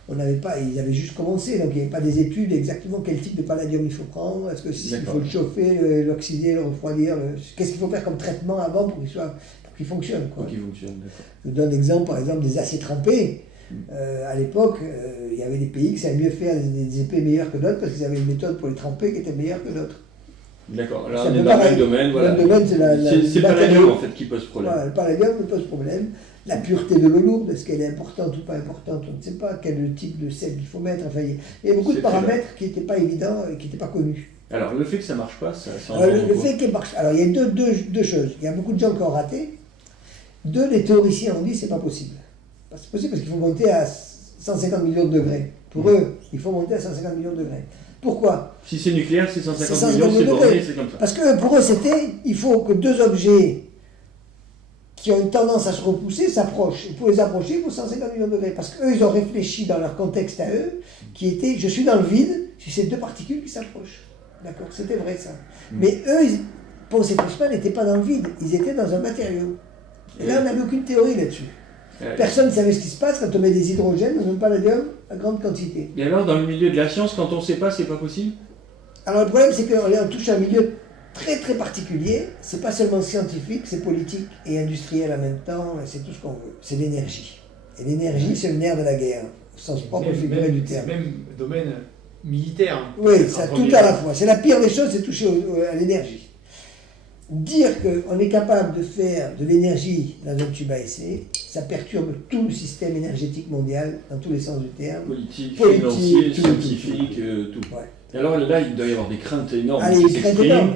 on n'avait pas, ils avaient juste commencé, donc il n'y avait pas des études exactement quel type de palladium il faut prendre, est-ce qu'il D'accord. faut le chauffer, l'oxyder, le refroidir, qu'est-ce qu'il faut faire comme traitement avant pour qu'il fonctionne. Quoi. Pour qu'il fonctionne, d'accord. Je donne l'exemple, par exemple, des aciers trempés. À l'époque, il y avait des pays qui savaient mieux faire des épées meilleures que d'autres parce qu'ils avaient une méthode pour les tremper qui était meilleure que d'autres. D'accord, là C'est on un est peu dans le pareil. même domaine, voilà. Le domaine, c'est C'est le palladium en fait qui pose problème. Voilà, le palladium me pose problème. La pureté de l'eau lourde, est-ce qu'elle est importante ou pas importante, on ne sait pas. Quel type de sel il faut mettre. Enfin, il y a beaucoup de C'est très paramètres qui n'étaient pas évidents et qui n'étaient pas connus. Alors le fait que ça marche pas, ça Alors, engendre le quoi? fait qu'il marche. Alors, il y a deux choses. Il y a beaucoup de gens qui ont raté. Les théoriciens ont dit c'est pas possible. C'est possible parce qu'il faut monter à 150 millions de degrés. Pour eux, il faut monter à 150 millions de degrés. Pourquoi? Si c'est nucléaire, c'est 150 C'est 150 millions, c'est degrés. borné, c'est comme ça. Parce que pour eux, il faut que deux objets qui ont une tendance à se repousser s'approchent. Et pour les approcher, il faut 150 millions de degrés. Parce qu'eux, ils ont réfléchi dans leur contexte à eux, qui était je suis dans le vide, si c'est deux particules qui s'approchent. D'accord? C'était vrai ça. Mais eux, Pons et Fleischmann n'étaient pas dans le vide, ils étaient dans un matériau. Et là, on n'avait aucune théorie là-dessus. Personne ne savait ce qui se passe quand on met des hydrogènes dans un palladium à grande quantité. Et alors, dans le milieu de la science, quand on ne sait pas, c'est pas possible? Alors le problème, c'est qu'on touche un milieu très très particulier. C'est pas seulement scientifique, c'est politique et industriel en même temps, c'est tout ce qu'on veut. C'est l'énergie. Et l'énergie, c'est le nerf de la guerre, au sens propre figuré du terme. C'est même domaine militaire. Oui, ça tout à la fois. C'est la pire des choses, c'est toucher à l'énergie. Dire qu'on est capable de faire de l'énergie dans un tube à essai, ça perturbe tout le système énergétique mondial, dans tous les sens du terme. Politique, Politique, financier, tout, scientifique, tout. Ouais. Et alors là, il doit y avoir des craintes énormes Allez, qui une crainte s'expriment, énorme.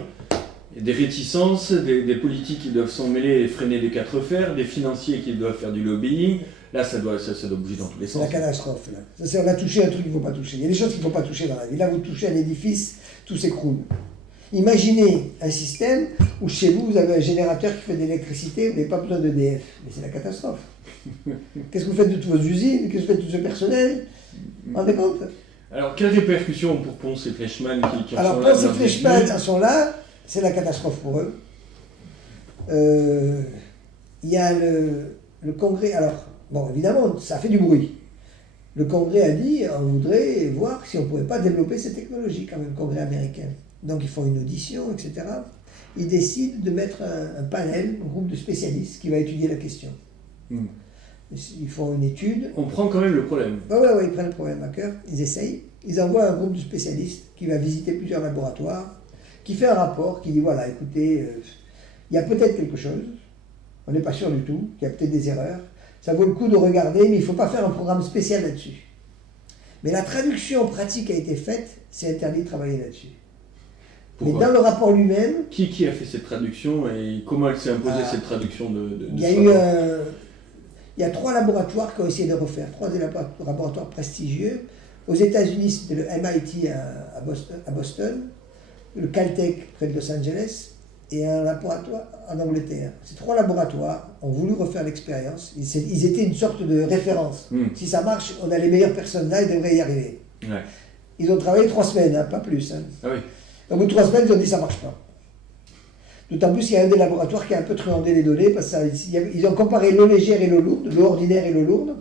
et des réticences, des politiques qui doivent s'en mêler et freiner des quatre fers, des financiers qui doivent faire du lobbying. Là, ça doit bouger dans tous les C'est sens. la catastrophe, là. On a touché un truc qu'il ne faut pas toucher. Il y a des choses qu'il ne faut pas toucher dans la vie. Là, vous touchez un édifice, tout s'écroule. Imaginez un système où chez vous, vous avez un générateur qui fait de l'électricité, vous n'avez pas besoin d'EDF. Mais c'est la catastrophe. Qu'est-ce que vous faites de toutes vos usines? Qu'est-ce que vous faites de tout ce personnel? Vous vous rendez compte? Alors, quelles répercussions pour Pons et Fleischmann qui en Alors, sont là Pons et dans le Fleischmann début? sont là, c'est la catastrophe pour eux. Il y a le Congrès. Alors, bon, évidemment, ça fait du bruit. Le Congrès a dit on voudrait voir si on ne pouvait pas développer ces technologies, quand même, le Congrès américain. Donc, ils font une audition, etc. Ils décident de mettre un panel, un groupe de spécialistes qui va étudier la question. Ils font une étude. On prend quand même le problème. Oui, ils prennent le problème à cœur, ils essayent. Ils envoient un groupe de spécialistes qui va visiter plusieurs laboratoires, qui fait un rapport, qui dit voilà, écoutez, il y a peut-être quelque chose, On n'est pas sûr du tout, il y a peut-être des erreurs. Ça vaut le coup de regarder, mais il ne faut pas faire un programme spécial là-dessus. Mais la traduction pratique a été faite, c'est interdit de travailler là-dessus. Mais Pourquoi dans le rapport lui-même, Qui a fait cette traduction et comment elle s'est imposée, Ah. cette traduction de il y a ce eu rapport il y a 3 laboratoires qui ont essayé de refaire, 3 laboratoires prestigieux. Aux États-Unis, c'était le MIT à Boston, le Caltech près de Los Angeles, et un laboratoire en Angleterre. Ces 3 laboratoires ont voulu refaire l'expérience. Ils étaient une sorte de référence. Si ça marche, on a les meilleures personnes là, ils devraient y arriver. Ouais. Ils ont travaillé 3 semaines, hein, pas plus. Hein. Ah oui. Au bout de 3 semaines, ils ont dit ça marche pas. D'autant plus qu'il y a un des laboratoires qui a un peu truandé les données, parce qu'ils ont comparé l'eau légère et l'eau lourde, l'eau ordinaire et l'eau lourde.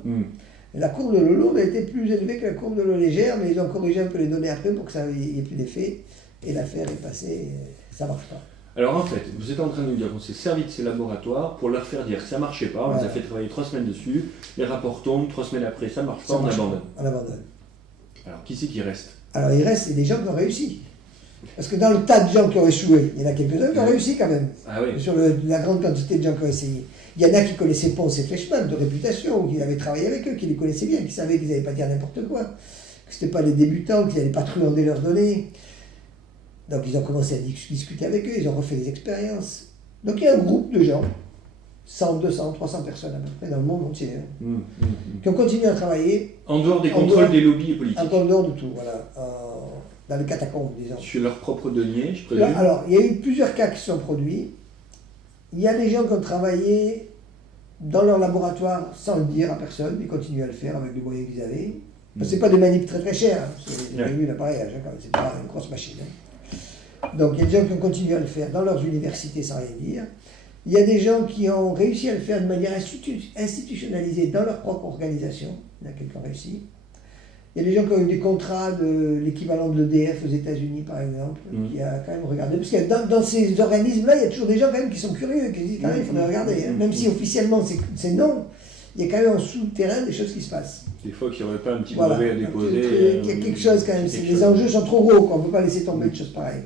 Et la courbe de l'eau lourde a été plus élevée que la courbe de l'eau légère, mais ils ont corrigé un peu les données après pour que ça n'y ait plus d'effet. Et l'affaire est passée, ça marche pas. Alors en fait, vous êtes en train de nous dire qu'on s'est servi de ces laboratoires pour leur faire dire que ça marchait pas, on les a fait travailler 3 semaines dessus, les rapports tombent, 3 semaines après ça marche pas, on abandonne. On abandonne. Alors qui c'est qui reste? Alors il reste des gens qui ont réussi. Parce que dans le tas de gens qui ont échoué, il y en a quelques-uns qui ont réussi quand même. Ah oui. Sur la grande quantité de gens qui ont essayé. Il y en a qui connaissaient Pons et Fleischmann de réputation, qui avaient travaillé avec eux, qui les connaissaient bien, qui savaient qu'ils n'allaient pas dire n'importe quoi, que ce n'étaient pas des débutants, qu'ils n'allaient pas truander leurs données. Donc ils ont commencé à discuter avec eux, ils ont refait des expériences. Donc il y a un groupe de gens, 100, 200, 300 personnes à peu près dans le monde entier, qui ont continué à travailler. En dehors des contrôles des lobbies et politiques. En dehors de tout, voilà. Dans les catacombes, disons. Sur leur propre denier, je présume. Alors, il y a eu plusieurs cas qui se sont produits. Il y a des gens qui ont travaillé dans leur laboratoire sans le dire à personne, ils continuent à le faire avec les moyens qu'ils avaient. Ce n'est pas des manips très très chers, hein. Vous avez vu l'appareillage, hein, c'est pas une grosse machine. Hein. Donc il y a des gens qui ont continué à le faire dans leurs universités sans rien dire. Il y a des gens qui ont réussi à le faire de manière institutionnalisée dans leur propre organisation. Il y en a quelques qui ont réussi. Il y a des gens qui ont eu des contrats de l'équivalent de l'EDF aux États-Unis, par exemple, qui a quand même regardé. Parce que dans ces organismes-là, il y a toujours des gens quand même qui sont curieux, qui disent quand même il faudrait regarder. Hein. Même si officiellement c'est non, il y a quand même en sous-terrain des choses qui se passent. Des fois qu'il n'y aurait pas un petit Voilà, brevet à déposer. il y a quelque chose quand même. Les enjeux sont trop gros, quoi. On ne peut pas laisser tomber de choses pareilles.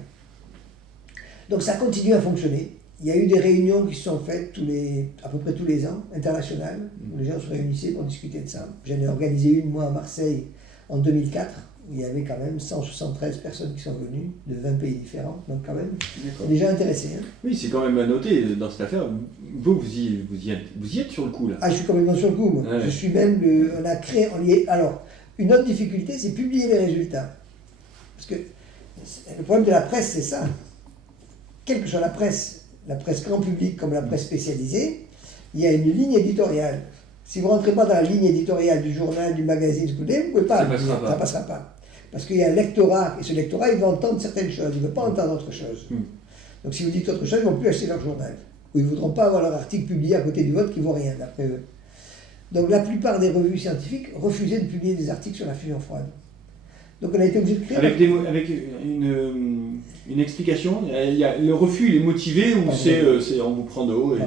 Donc ça continue à fonctionner. Il y a eu des réunions qui se sont faites à peu près tous les ans, internationales, où les gens se réunissaient pour discuter de ça. J'en ai organisé une, moi, à Marseille, en 2004, où il y avait quand même 173 personnes qui sont venues, de 20 pays différents, donc quand même, des gens intéressés. Hein. Oui, c'est quand même à noter dans cette affaire. Vous y êtes sur le coup, là. Ah, je suis complètement sur le coup, moi. Ouais. Je suis même, on a créé, alors, une autre difficulté, c'est publier les résultats. Parce que le problème de la presse, c'est ça. Quelle que soit la presse grand public comme la presse spécialisée, il y a une ligne éditoriale. Si vous ne rentrez pas dans la ligne éditoriale du journal, du magazine, vous ne pouvez pas. Ça passera pas. Parce qu'il y a un lectorat, et ce lectorat, il va entendre certaines choses, il ne veut pas entendre autre chose. Donc si vous dites autre chose, ils ne vont plus acheter leur journal. Ou ils ne voudront pas avoir leur article publié à côté du vôtre qui ne vaut rien, d'après eux. Donc la plupart des revues scientifiques refusaient de publier des articles sur la fusion froide. Donc on a été obligé de créer... Avec une explication, il y a, le refus il est motivé ou c'est on vous prend de haut et...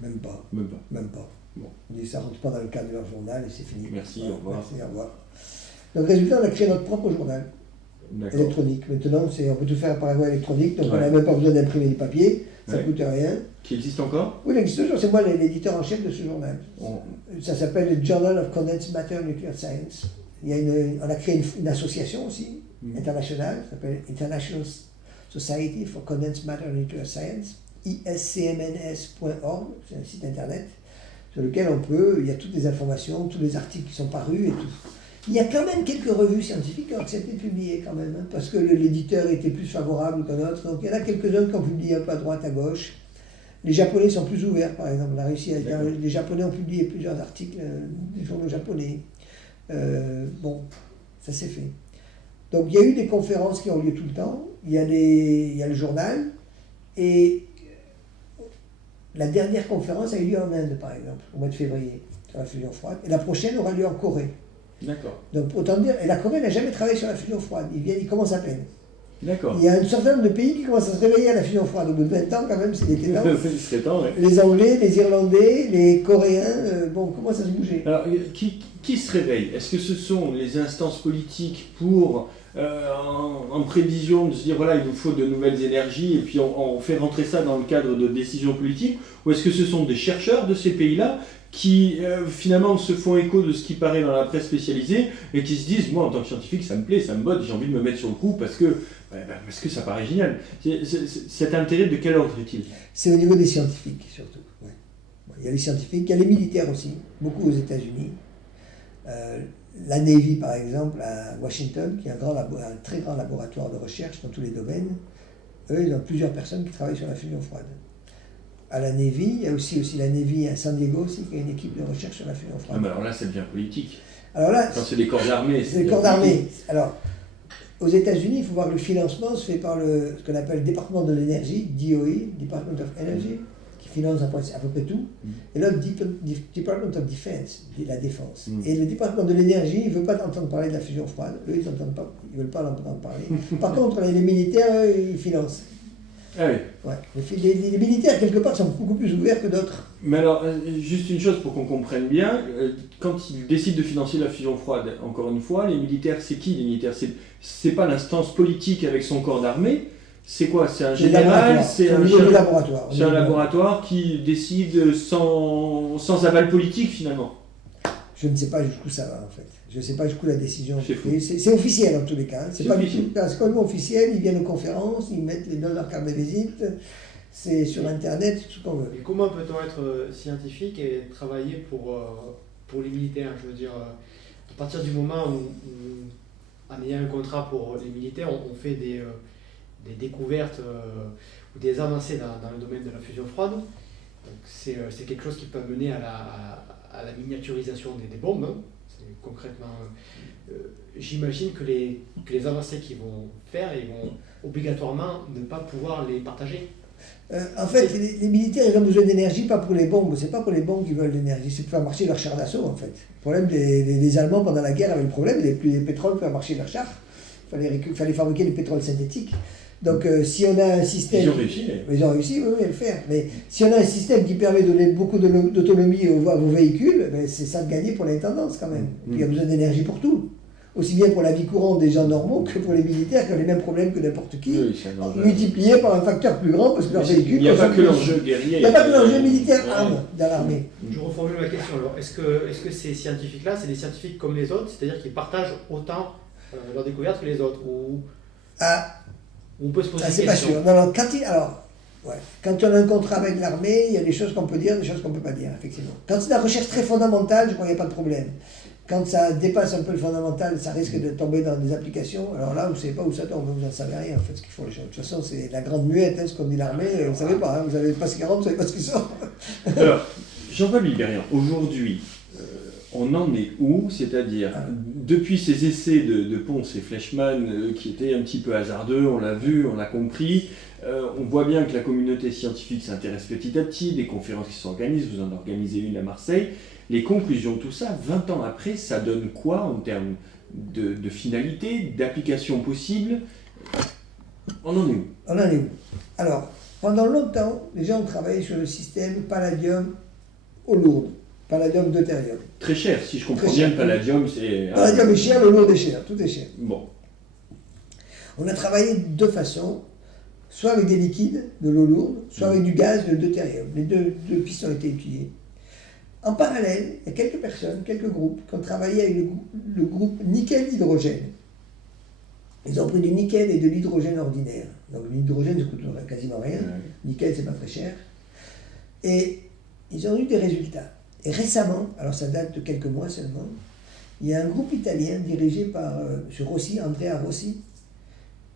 Même pas. Même pas. Bon. On dit ça ne rentre pas dans le cadre de leur journal et c'est fini. Merci, au revoir. Merci, au revoir. Donc résultat, on a créé notre propre journal électronique. Maintenant, on peut tout faire par voie électronique, donc on n'a même pas besoin d'imprimer du papier, ça ne coûte rien. Qui existe encore? Oui, il existe toujours, c'est moi l'éditeur en chef de ce journal. Ça s'appelle le Journal of Condensed Matter Nuclear Science. On a créé une association aussi, internationale, qui s'appelle International Society for Condensed Matter Nuclear Science, iscmns.org, c'est un site internet sur lequel il y a toutes les informations, tous les articles qui sont parus et tout. Il y a quand même quelques revues scientifiques qui ont accepté de publier quand même, hein, parce que l'éditeur était plus favorable qu'un autre. Donc il y en a quelques-uns qui ont publié un peu à droite, à gauche. Les Japonais sont plus ouverts, par exemple. On a réussi les Japonais ont publié plusieurs articles des journaux japonais. Bon, ça s'est fait. Donc il y a eu des conférences qui ont lieu tout le temps. Il y a le journal. Et la dernière conférence a eu lieu en Inde, par exemple, au mois de février, sur la fusion froide. Et la prochaine aura lieu en Corée. D'accord. Donc autant dire, et la Corée n'a jamais travaillé sur la fusion froide. Ils commencent à peine. D'accord. Il y a un certain nombre de pays qui commencent à se réveiller à la fusion froide. Au bout de 20 ans, quand même, c'est des ténors. C'est temps, ouais. Les Anglais, les Irlandais, les Coréens, bon, commencent à se bouger. Alors, qui se réveille? Est-ce que ce sont les instances politiques pour en prévision de se dire voilà, il nous faut de nouvelles énergies et puis on fait rentrer ça dans le cadre de décisions politiques? Ou est-ce que ce sont des chercheurs de ces pays-là qui finalement se font écho de ce qui paraît dans la presse spécialisée et qui se disent moi en tant que scientifique ça me plaît, ça me botte, j'ai envie de me mettre sur le coup parce que ça paraît génial. Cet intérêt de quel ordre est-il? C'est au niveau des scientifiques surtout. Ouais. Bon, il y a les scientifiques, il y a les militaires aussi, beaucoup aux États-Unis. La Navy par exemple à Washington, qui est un très grand laboratoire de recherche dans tous les domaines, eux ils ont plusieurs personnes qui travaillent sur la fusion froide. À la Navy, il y a aussi la Navy à San Diego aussi, qui a une équipe de recherche sur la fusion froide. Ah, mais alors là, c'est bien politique. Alors là, quand c'est des corps d'armée, c'est des corps d'armée. Alors, aux États-Unis, il faut voir que le financement se fait par ce qu'on appelle le département de l'énergie, DOE, Department of Energy, qui finance à peu près tout, et l'autre, Department of Defense, la défense. Et le département de l'énergie, il ne veut pas entendre parler de la fusion froide. Eux, ils ne veulent pas en entendre parler. Par contre, les militaires, eux, ils financent. Ah oui. Ouais. Les militaires, quelque part, sont beaucoup plus ouverts que d'autres. Mais alors, juste une chose pour qu'on comprenne bien, quand ils décident de financer la fusion froide, encore une fois, les militaires, c'est qui les militaires? C'est pas l'instance politique avec son corps d'armée, c'est quoi? C'est un général? C'est un laboratoire. C'est un laboratoire qui décide sans aval politique finalement. Je ne sais pas jusqu'où ça va en fait. Je ne sais pas jusqu'ou la décision. C'est c'est officiel en tous les cas. C'est pas officiel. C'est comme officiel, ils viennent aux conférences, ils donnent leur carte de visite, c'est sur internet, tout ce qu'on veut. Et comment peut-on être scientifique et travailler pour les militaires? Je veux dire, à partir du moment où en ayant un contrat pour les militaires, on fait des découvertes ou des avancées dans le domaine de la fusion froide. Donc c'est quelque chose qui peut mener à la miniaturisation des bombes. Hein. Concrètement, j'imagine que les avancées qu'ils vont faire, ils vont obligatoirement ne pas pouvoir les partager. En fait, les militaires, ils ont besoin d'énergie, pas pour les bombes. C'est pas pour les bombes qu'ils veulent l'énergie, c'est pour faire marcher leur char d'assaut, en fait. Le problème, les Allemands, pendant la guerre, avaient le problème, ils n'avaient plus de pétrole pour faire marcher leur char. Il fallait fabriquer du pétrole synthétique. Donc, si on a un système... Ils ont réussi. Ils ont réussi, oui, à le faire. Mais si on a un système qui permet de donner beaucoup d'autonomie à vos véhicules, ben, c'est ça de gagner pour l'intendance, quand même. Puis, il y a besoin d'énergie pour tout. Aussi bien pour la vie courante des gens normaux que pour les militaires qui ont les mêmes problèmes que n'importe qui, multipliés par un facteur plus grand parce que leurs véhicules... Il n'y a pas que l'enjeu guerrier. Il n'y a pas que l'enjeu militaire arme dans l'armée. Je reformule ma question alors. Est-ce que ces scientifiques-là, c'est des scientifiques comme les autres, c'est-à-dire qu'ils partagent autant leurs découvertes que les autres, ou on peut se poser c'est des pas questions? sûr. Non, quand on a un contrat avec l'armée, il y a des choses qu'on peut dire, des choses qu'on ne peut pas dire, effectivement. Quand c'est de la recherche très fondamentale, je crois qu'il n'y a pas de problème. Quand ça dépasse un peu le fondamental, ça risque de tomber dans des applications. Alors là, vous ne savez pas où ça tombe, vous n'en savez rien, en fait, ce qu'il faut. De toute façon, c'est la grande muette, ce qu'on dit l'armée, vous ne savez pas, vous savez pas ce qui rentre, vous ne savez pas ce qui sort. Alors, Jean-Paul Libérian, aujourd'hui, on en est où? C'est-à-dire, depuis ces essais de Ponce et Fleischmann, qui étaient un petit peu hasardeux, on l'a vu, on l'a compris, on voit bien que la communauté scientifique s'intéresse petit à petit, des conférences qui s'organisent, vous en organisez une à Marseille. Les conclusions de tout ça, 20 ans après, ça donne quoi en termes de finalité, d'application possible? On en est où? On en est où? Alors, pendant longtemps, les gens ont travaillé sur le système palladium eau lourde, palladium deutérium. Très cher, si je comprends bien, le palladium, c'est... Palladium est cher, le lourd est cher, tout est cher. Bon. On a travaillé de deux façons, soit avec des liquides, de l'eau lourde, soit avec du gaz, de deutérium. Les deux pistes ont été étudiées. En parallèle, il y a quelques personnes, quelques groupes qui ont travaillé avec le groupe nickel-hydrogène. Ils ont pris du nickel et de l'hydrogène ordinaire. Donc l'hydrogène ne coûte quasiment rien, nickel c'est pas très cher. Et ils ont eu des résultats. Et récemment, alors ça date de quelques mois seulement, il y a un groupe italien dirigé par M. Rossi, Andrea Rossi,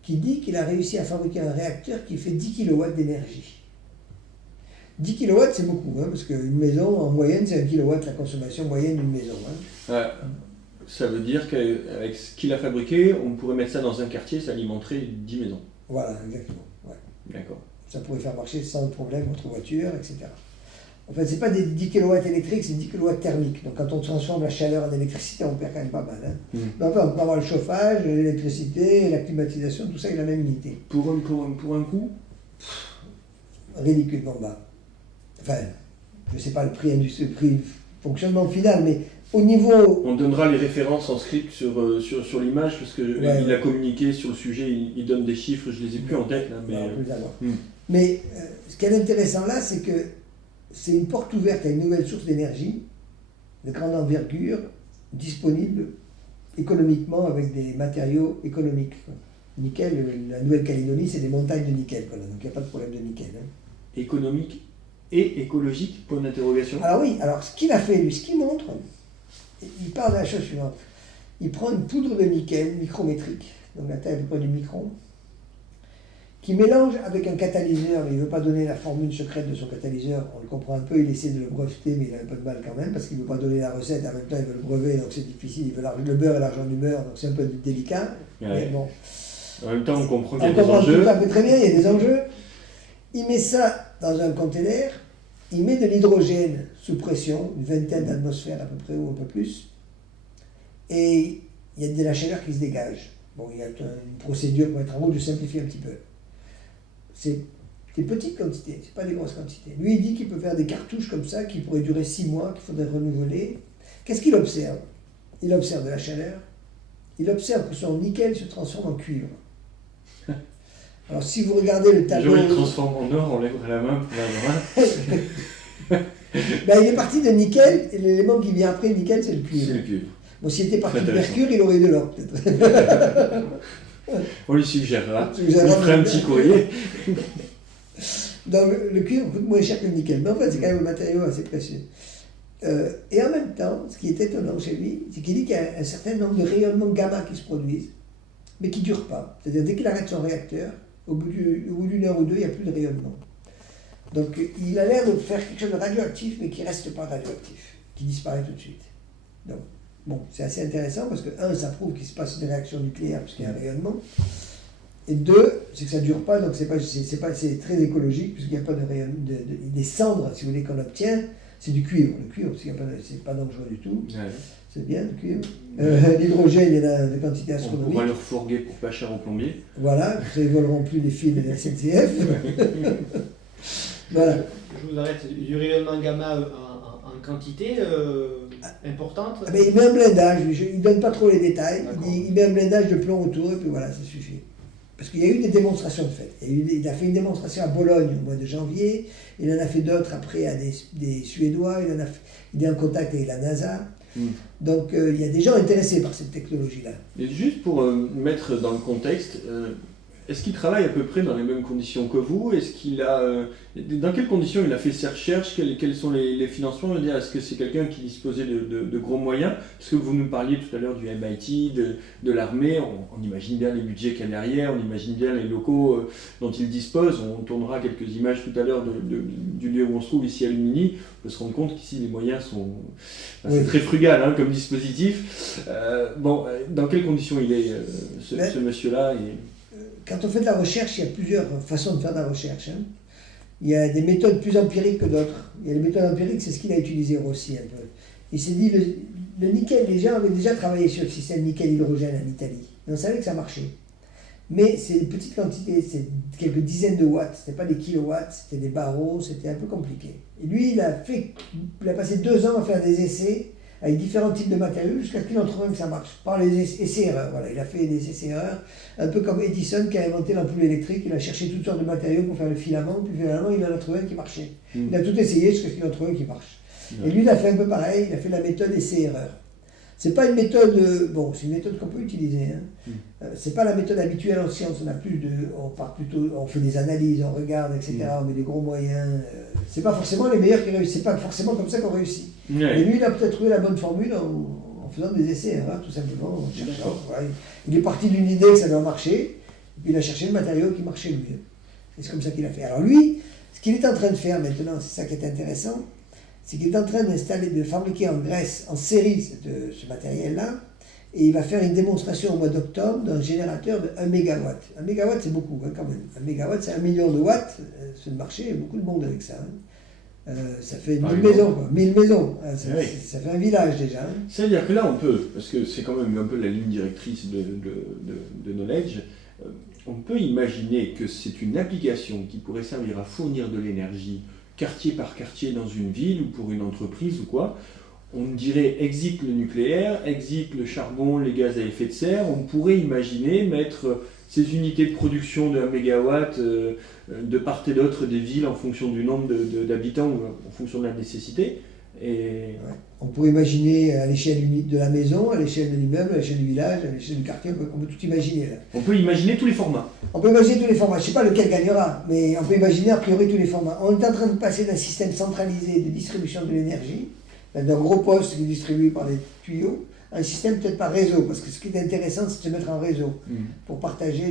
qui dit qu'il a réussi à fabriquer un réacteur qui fait 10 kW d'énergie. 10 kW, c'est beaucoup, hein, parce qu'une maison, en moyenne, c'est 1 kW la consommation moyenne d'une maison. Hein. Ça veut dire qu'avec ce qu'il a fabriqué, on pourrait mettre ça dans un quartier, ça alimenterait 10 maisons. Voilà, exactement. Ouais. D'accord. Ça pourrait faire marcher sans problème votre voiture, etc. En fait, ce n'est pas des 10 kW électriques, c'est 10 kW thermiques. Donc quand on transforme la chaleur en électricité, on perd quand même pas mal. Hein. Donc on peut avoir le chauffage, l'électricité, la climatisation, tout ça est la même unité. Pour un coût ridiculement bas. Enfin, je ne sais pas le prix fonctionnement final, mais Au niveau... On donnera les références en script sur l'image, parce qu'il a communiqué sur le sujet, il donne des chiffres, je les ai plus en tête là, mais... Mais ce qui est intéressant là, c'est que c'est une porte ouverte à une nouvelle source d'énergie de grande envergure, disponible économiquement avec des matériaux économiques. Nickel, la Nouvelle-Calédonie, c'est des montagnes de nickel, donc il n'y a pas de problème de nickel. Économique et écologique, point d'interrogation. Alors oui, alors ce qu'il a fait, lui, ce qu'il montre, il parle de la chose suivante. Il prend une poudre de nickel micrométrique, donc la taille à peu près du micron, qui mélange avec un catalyseur, mais il ne veut pas donner la formule secrète de son catalyseur, on le comprend un peu, il essaie de le breveter, mais il a un peu de mal quand même, parce qu'il ne veut pas donner la recette, en même temps il veut le brevet, donc c'est difficile, il veut le beurre et l'argent du beurre, donc c'est un peu délicat. Ouais. Mais bon. En même temps, on comprend qu'il y a On des comprend enjeux. tout à fait très bien, il y a des enjeux. Il met ça dans un conteneur, il met de l'hydrogène sous pression, une vingtaine d'atmosphères à peu près, ou un peu plus, et il y a de la chaleur qui se dégage. Bon, il y a une procédure pour mettre en route, je simplifie un petit peu. C'est des petites quantités, c'est pas des grosses quantités. Lui, il dit qu'il peut faire des cartouches comme ça, qui pourraient durer 6 mois, qu'il faudrait renouveler. Qu'est-ce qu'il observe? Il observe de la chaleur, il observe que son nickel se transforme en cuivre. Alors si vous regardez le tableau... Il transforme en or, on lèverait la main pour la main. Ben, il est parti de nickel, et l'élément qui vient après nickel, c'est le cuivre. C'est le cuivre. Bon, s'il était parti de mercure, il aurait eu de l'or, peut-être. On lui suggérera. On lui ferait un petit courrier. Donc le cuivre coûte moins cher que le nickel, mais en fait c'est quand même un matériau assez précieux. Et en même temps, ce qui est étonnant chez lui, c'est qu'il dit qu'il y a un certain nombre de rayonnements gamma qui se produisent, mais qui ne durent pas. C'est-à-dire dès qu'il arrête son réacteur, au bout d'une heure ou deux, il n'y a plus de rayonnement. Donc il a l'air de faire quelque chose de radioactif, mais qui ne reste pas radioactif, qui disparaît tout de suite. Donc, bon, c'est assez intéressant parce que, un, ça prouve qu'il se passe une réaction nucléaire puisqu'il y a un rayonnement. Et deux, c'est que ça ne dure pas, donc c'est très écologique puisqu'il n'y a pas de rayonnement. Des cendres, si vous voulez, qu'on obtient, c'est du cuivre. Le cuivre, c'est pas dangereux du tout. Ouais. C'est bien, le cuivre. L'hydrogène, il y en a de quantités astronomiques. On pourra le refourguer pour pas cher au plombier. Voilà, vous ne voleront plus les fils de la SNCF. Voilà. Je vous arrête, du rayonnement gamma en quantité importante. Ah ben, il met un blindage, il ne donne pas trop les détails, D'accord. il met un blindage de plomb autour et puis voilà, ça suffit. Parce qu'il y a eu des démonstrations de fait. Il a fait une démonstration à Bologne au mois de janvier, il en a fait d'autres après à des Suédois, il est en contact avec la NASA. Donc il y a des gens intéressés par cette technologie-là. Et juste pour mettre dans le contexte, est-ce qu'il travaille à peu près dans les mêmes conditions que vous? Est-ce qu'il a, dans quelles conditions il a fait ses recherches? Quels sont les financements? Est-ce que c'est quelqu'un qui disposait de gros moyens? Parce que vous nous parliez tout à l'heure du MIT, de l'armée, on imagine bien les budgets qu'il y a derrière, on imagine bien les locaux dont il dispose. On tournera quelques images tout à l'heure du lieu où on se trouve ici à Lumini. On peut se rendre compte qu'ici les moyens sont c'est très frugal hein, comme dispositif. Dans quelles conditions il est ce monsieur-là Quand on fait de la recherche, il y a plusieurs façons de faire de la recherche. Hein. Il y a des méthodes plus empiriques que d'autres. Il y a les méthodes empiriques, c'est ce qu'il a utilisé Rossi un peu. Il s'est dit, le nickel, les gens avaient déjà travaillé sur le système nickel-hydrogène en Italie. Et on savait que ça marchait. Mais c'est des petites quantités, c'est quelques dizaines de watts, ce n'était pas des kilowatts, c'était des barreaux, c'était un peu compliqué. Et lui, il a passé 2 ans à faire des essais avec différents types de matériaux jusqu'à ce qu'il en trouve un que ça marche. Par les essais-erreurs, voilà. Il a fait des essais-erreurs, un peu comme Edison qui a inventé l'ampoule électrique, il a cherché toutes sortes de matériaux pour faire le filament, puis finalement il en a trouvé un qui marchait. Il a tout essayé jusqu'à ce qu'il en trouve un qui marche. Et lui, il a fait un peu pareil, il a fait la méthode essai-erreur. C'est pas une méthode, c'est une méthode qu'on peut utiliser. Hein. C'est pas la méthode habituelle en science, on fait des analyses, on regarde, etc., on met des gros moyens. C'est pas forcément les meilleurs qui réussissent, c'est pas forcément comme ça qu'on réussit. Mais lui, il a peut-être trouvé la bonne formule en faisant des essais, hein, tout simplement, en cherchant. Voilà. Il est parti d'une idée que ça doit marcher, et puis il a cherché le matériau qui marchait le mieux. Et c'est comme ça qu'il a fait. Alors lui, ce qu'il est en train de faire maintenant, c'est ça qui est intéressant, c'est qu'il est en train de fabriquer en Grèce, en série, ce matériel-là, et il va faire une démonstration au mois d'octobre d'un générateur de 1 MW. 1 MW, c'est beaucoup, hein, quand même. 1 MW, c'est 1 million de watts sur le marché, il y a beaucoup de monde avec ça. Hein. Ça fait 1000 maisons, quoi. 1000 maisons. Ça fait un village, déjà. Hein. C'est-à-dire que là, on peut, parce que c'est quand même un peu la ligne directrice de Knowledge, on peut imaginer que c'est une application qui pourrait servir à fournir de l'énergie quartier par quartier dans une ville ou pour une entreprise ou quoi. on dirait exit le nucléaire, exit le charbon, les gaz à effet de serre, on pourrait imaginer mettre ces unités de production de 1 mégawatt de part et d'autre des villes en fonction du nombre d'habitants ou en fonction de la nécessité. Et... Ouais. On pourrait imaginer à l'échelle de la maison, à l'échelle de l'immeuble, à l'échelle du village, à l'échelle du quartier, on peut tout imaginer là. On peut imaginer tous les formats. On peut imaginer tous les formats, je ne sais pas lequel gagnera, mais on peut imaginer a priori tous les formats. On est en train de passer d'un système centralisé de distribution de l'énergie, d'un gros poste qui est distribué par les tuyaux, à un système peut-être par réseau, parce que ce qui est intéressant, c'est de se mettre en réseau, pour partager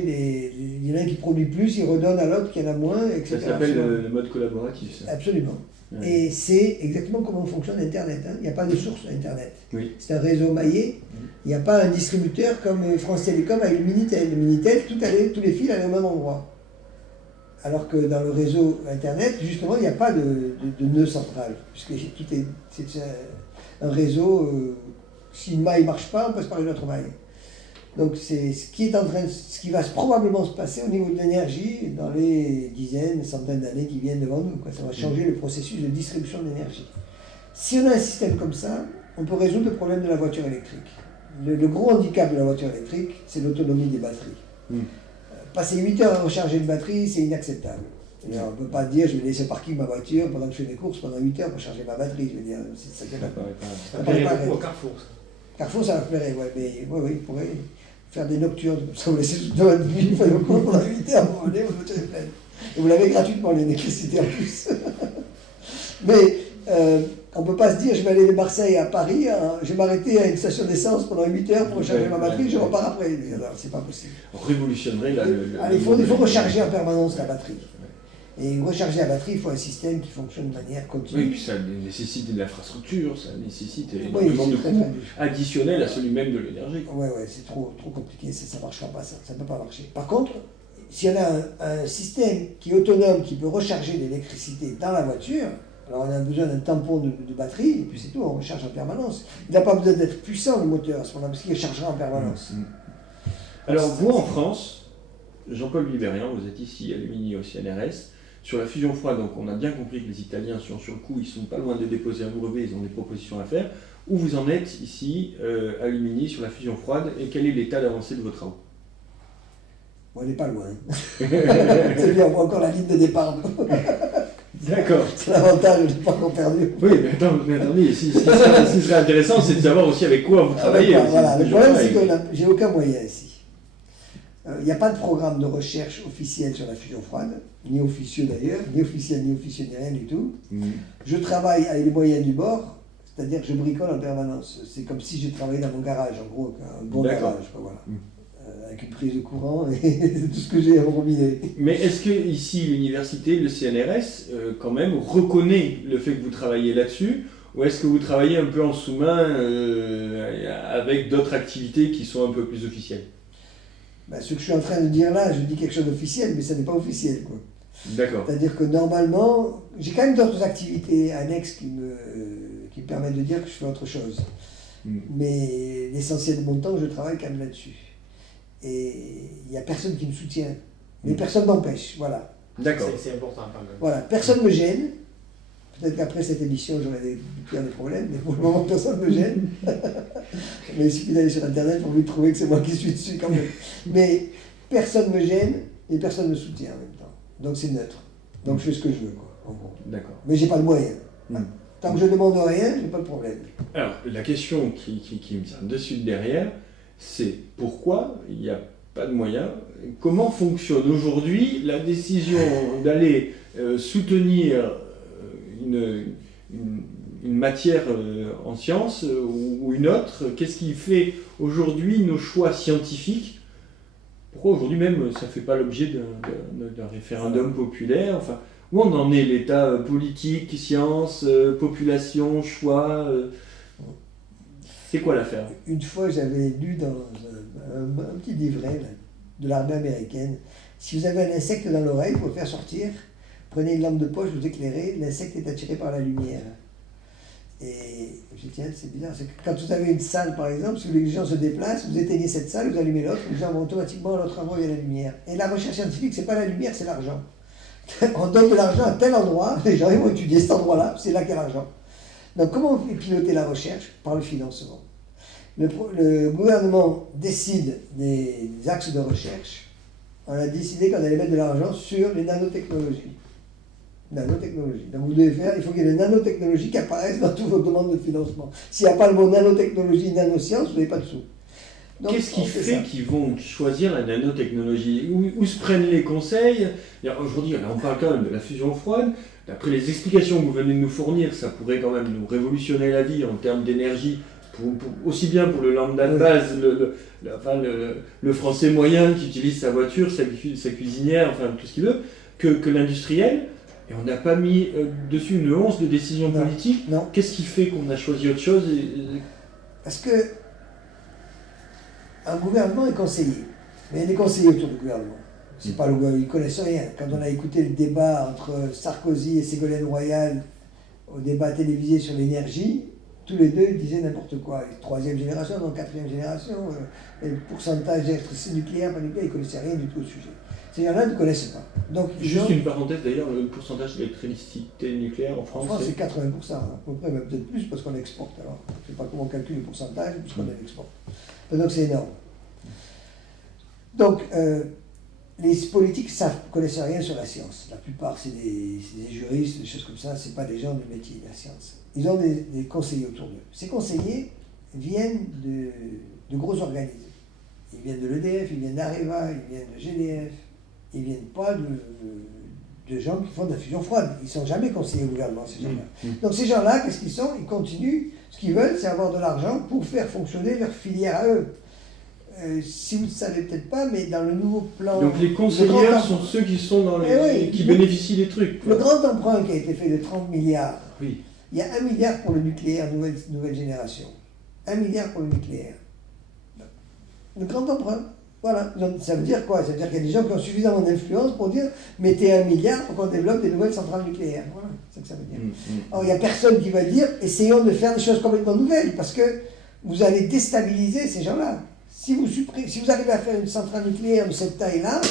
il y en a un qui produit plus, il redonne à l'autre qui en a moins, etc. Ça s'appelle le mode collaboratif, ça. Absolument. Ouais. Et c'est exactement comment fonctionne Internet. Hein. Il n'y a pas de source Internet. Oui. C'est un réseau maillé. Il n'y a pas un distributeur comme France Télécom avec le Minitel. Le Minitel, tous les fils allaient au même endroit. Alors que dans le réseau Internet, justement, il n'y a pas de nœud central. Puisque c'est un réseau, si une maille ne marche pas, on passe par une autre maille. Donc c'est ce qui va probablement se passer au niveau de l'énergie dans les dizaines, centaines d'années qui viennent devant nous. Ça va changer le processus de distribution de l'énergie. Si on a un système comme ça, on peut résoudre le problème de la voiture électrique. Le gros handicap de la voiture électrique, c'est l'autonomie des batteries. Passer 8 heures à recharger une batterie, c'est inacceptable. On ne peut pas dire, je vais laisser parking ma voiture pendant que je fais mes courses pendant 8 heures pour charger ma batterie. Je veux dire, ça paraît pas au Carrefour. Carrefour, ça va plairait, ouais, mais oui, il pourrait faire des nocturnes, comme ça vous laissez toute votre nuit, faire vos courses pendant 8 heures, vous venez, votre voiture est pleine. Et vous l'avez gratuitement, l'électricité en plus. Mais on ne peut pas se dire, je vais aller de Marseille à Paris, je vais m'arrêter à une station d'essence pendant 8 heures pour recharger ma batterie, je repars après. Alors, c'est pas possible. On révolutionnerait il faut recharger en permanence la batterie. Et recharger la batterie, il faut un système qui fonctionne de manière continue. Oui, puis ça nécessite de l'infrastructure, ça nécessite énormément de coûts additionnels à celui même de l'énergie. Oui, c'est trop compliqué, ça ne marchera pas, ça ne peut pas marcher. Par contre, si on a un système qui est autonome, qui peut recharger l'électricité dans la voiture, alors on a besoin d'un tampon de batterie, et puis c'est tout, on recharge en permanence. Il n'a pas besoin d'être puissant le moteur à ce moment-là, parce qu'il chargera en permanence. Alors vous en France, Jean-Paul Viverian, vous êtes ici à Lumini au CNRS, sur la fusion froide, donc on a bien compris que les Italiens sont sur le coup, ils sont pas loin de déposer un brevet, ils ont des propositions à faire. Où vous en êtes ici à Lumini sur la fusion froide et quel est l'état d'avancée de vos travaux? On n'est pas loin. C'est bien, on voit encore la ligne de départ. D'accord. C'est l'avantage, je n'ai pas encore perdu. Oui, mais attendez, ce qui serait intéressant, c'est de savoir aussi avec quoi vous travaillez. Voilà, le problème, c'est que j'ai aucun moyen ici. Il n'y a pas de programme de recherche officiel sur la fusion froide, ni officieux d'ailleurs, ni officiel, ni rien du tout. Je travaille avec les moyens du bord, c'est-à-dire que je bricole en permanence. C'est comme si je travaillais dans mon garage, en gros, un bon garage, quoi, voilà. Avec une prise de courant et tout ce que j'ai à robinet. Mais est-ce que ici, l'université, le CNRS, quand même, reconnaît le fait que vous travaillez là-dessus, ou est-ce que vous travaillez un peu en sous-main avec d'autres activités qui sont un peu plus officielles? Ce que je suis en train de dire là, je dis quelque chose d'officiel, mais ça n'est pas officiel, quoi. D'accord. C'est-à-dire que normalement, j'ai quand même d'autres activités annexes qui me permettent de dire que je fais autre chose. Mais l'essentiel de mon temps, je travaille quand même là-dessus. Et il n'y a personne qui me soutient. Mais personne m'empêche, voilà. D'accord. C'est important quand même. Voilà, personne ne me gêne. Peut-être qu'après cette émission, j'aurai des problèmes, mais pour le moment, personne ne me gêne. Mais il suffit d'aller sur Internet pour lui trouver que c'est moi qui suis dessus quand même. Mais personne ne me gêne et personne ne me soutient en même temps. Donc c'est neutre. Donc je fais ce que je veux, quoi, en gros. D'accord. Mais j'ai pas de moyens. Tant que je ne demande rien, j'ai pas de problème. Alors, la question qui me tient dessus derrière, c'est pourquoi il n'y a pas de moyens? Comment fonctionne aujourd'hui la décision d'aller soutenir une matière en sciences ou une autre? Qu'est-ce qui fait aujourd'hui nos choix scientifiques? Pourquoi aujourd'hui même ça ne fait pas l'objet d'un référendum populaire? Enfin, où on en est l'état politique, sciences, population, choix c'est quoi l'affaire? Une fois, j'avais lu dans un petit livret là, de l'armée américaine, si vous avez un insecte dans l'oreille, pour le faire sortir, prenez une lampe de poche, vous éclairez, l'insecte est attiré par la lumière. Et je dis, tiens, c'est bizarre, c'est que quand vous avez une salle, par exemple, si les gens se déplacent, vous éteignez cette salle, vous allumez l'autre, les gens vont automatiquement à l'autre endroit où il y a la lumière. Et la recherche scientifique, c'est pas la lumière, c'est l'argent. On donne de l'argent à tel endroit, les gens ils vont étudier cet endroit-là, c'est là qu'il y a l'argent. Donc comment on fait piloter la recherche? Par le financement. Le gouvernement décide des axes de recherche. On a décidé qu'on allait mettre de l'argent sur les nanotechnologies. Nanotechnologie. Donc vous devez faire, il faut qu'il y ait des nanotechnologies qui apparaissent dans toutes vos demandes de financement. S'il n'y a pas le mot nanotechnologie, nanosciences, vous n'avez pas de sous. Donc, qu'est-ce qui fait qu'ils vont choisir la nanotechnologie? Où se prennent les conseils? Aujourd'hui, là, on parle quand même de la fusion froide. D'après les explications que vous venez de nous fournir, ça pourrait quand même nous révolutionner la vie en termes d'énergie, aussi bien pour le lambda de base, le français moyen qui utilise sa voiture, sa cuisinière, enfin tout ce qu'il veut, que l'industriel. Et on n'a pas mis dessus une once de décision politique. Non. Qu'est-ce qui fait qu'on a choisi autre chose Parce que un gouvernement est conseillé. Mais il y a des conseillers autour du gouvernement. C'est pas le gouvernement, ils ne connaissent rien. Quand on a écouté le débat entre Sarkozy et Ségolène Royal, au débat télévisé sur l'énergie, tous les deux ils disaient n'importe quoi. Troisième génération, donc quatrième génération, et le pourcentage d'électricité nucléaire, pas nucléaire, ils ne connaissaient rien du tout au sujet. Ces gens-là ne connaissent pas. Donc, juste une parenthèse d'ailleurs, le pourcentage d'électricité nucléaire en France, en France c'est 80%, à peu près, mais peut-être plus parce qu'on exporte. Alors, je ne sais pas comment on calcule le pourcentage, puisqu'on exporte. Donc c'est énorme. Donc, les politiques ne connaissent rien sur la science. La plupart, c'est des juristes, des choses comme ça, ce n'est pas des gens du métier de la science. Ils ont des conseillers autour d'eux. Ces conseillers viennent de gros organismes. Ils viennent de l'EDF, ils viennent d'Areva, ils viennent de GDF. Ils ne viennent pas de gens qui font de la fusion froide. Ils ne sont jamais conseillers au gouvernement, ces gens-là. Donc ces gens-là, qu'est-ce qu'ils sont? Ils continuent. Ce qu'ils veulent, c'est avoir de l'argent pour faire fonctionner leur filière à eux. Si vous ne savez peut-être pas, mais dans le nouveau plan... Donc les conseillers sont ceux qui sont dans qui bénéficient des trucs. Le grand emprunt qui a été fait de 30 milliards, oui. Il y a 1 milliard pour le nucléaire, nouvelle génération. 1 milliard pour le nucléaire. Le grand emprunt. Voilà. Donc, ça veut dire quoi? Ça veut dire qu'il y a des gens qui ont suffisamment d'influence pour dire mettez 1 milliard pour qu'on développe des nouvelles centrales nucléaires. Voilà, c'est ce que ça veut dire. Alors, il n'y a personne qui va dire essayons de faire des choses complètement nouvelles parce que vous allez déstabiliser ces gens-là. Si vous arrivez à faire une centrale nucléaire de cette taille-là,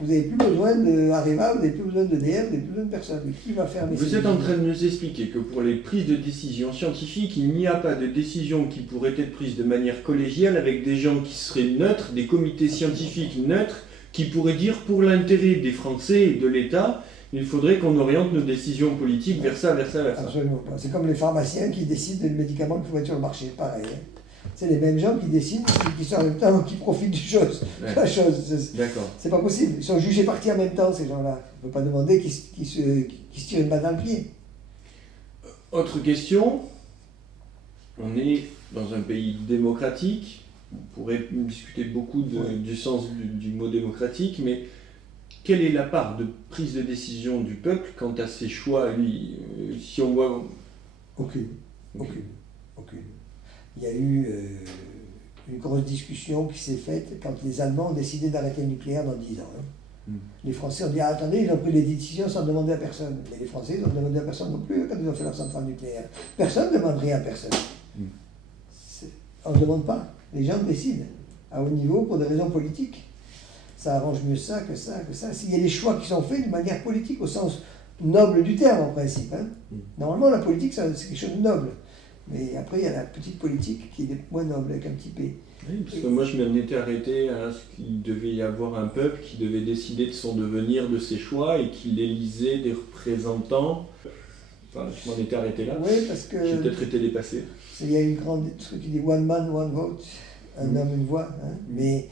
vous n'avez plus besoin d'Areva, vous n'avez plus besoin d'EDF, vous n'avez plus besoin de personne. Mais qui va faire Vous êtes en train de nous expliquer que pour les prises de décision scientifiques, il n'y a pas de décision qui pourrait être prise de manière collégiale avec des gens qui seraient neutres, des comités scientifiques neutres, qui pourraient dire pour l'intérêt des Français et de l'État, il faudrait qu'on oriente nos décisions politiques vers ça, vers ça, vers ça. Absolument pas. C'est comme les pharmaciens qui décident des médicaments qu'il faut mettre sur le marché, pareil. C'est les mêmes gens qui décident, qui sont en même temps, qui profitent du chose. Ouais. La chose. D'accord. C'est pas possible. Ils sont jugés partis en même temps, ces gens-là. On ne peut pas demander qu'ils se tirent une balle dans le pied. Autre question. On est dans un pays démocratique. On pourrait discuter beaucoup du sens du mot démocratique, mais quelle est la part de prise de décision du peuple quant à ses choix, lui? Si on voit... Aucune. Il y a eu une grosse discussion qui s'est faite quand les Allemands ont décidé d'arrêter le nucléaire dans 10 ans. Les Français ont dit attendez, ils ont pris les décisions sans demander à personne. Mais les Français, ils n'ont demandé à personne non plus quand ils ont fait leur centrale nucléaire. Personne ne demande rien à personne. On ne demande pas. Les gens décident à haut niveau pour des raisons politiques. Ça arrange mieux ça que ça, que ça. Il y a des choix qui sont faits de manière politique, au sens noble du terme en principe. Normalement, la politique, c'est quelque chose de noble. Mais après, il y a la petite politique qui est moins noble, avec un petit P. Oui, parce que moi, je m'en étais arrêté à ce qu'il devait y avoir un peuple qui devait décider de son devenir, de ses choix, et qu'il élisait des représentants. Enfin, je m'en étais arrêté là. Oui, parce que... J'ai peut-être été dépassé. Il y a une grande truc qui dit « one man, one vote », un homme, une voix. Mais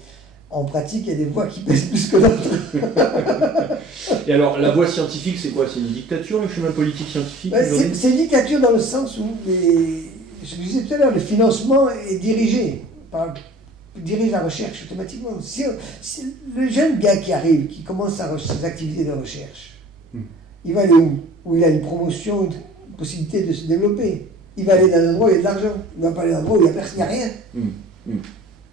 en pratique, il y a des voix qui pèsent plus que d'autres. Et alors, la voie scientifique, c'est quoi? C'est une dictature, le chemin politique scientifique? C'est une dictature dans le sens où, je vous disais tout à l'heure, le financement est dirigé, dirige la recherche automatiquement. Si le jeune gars qui arrive, qui commence ses activités de recherche, il va aller où il a une promotion, une possibilité de se développer. Il va aller dans un endroit où il y a de l'argent. Il ne va pas aller dans un endroit où il n'y a rien.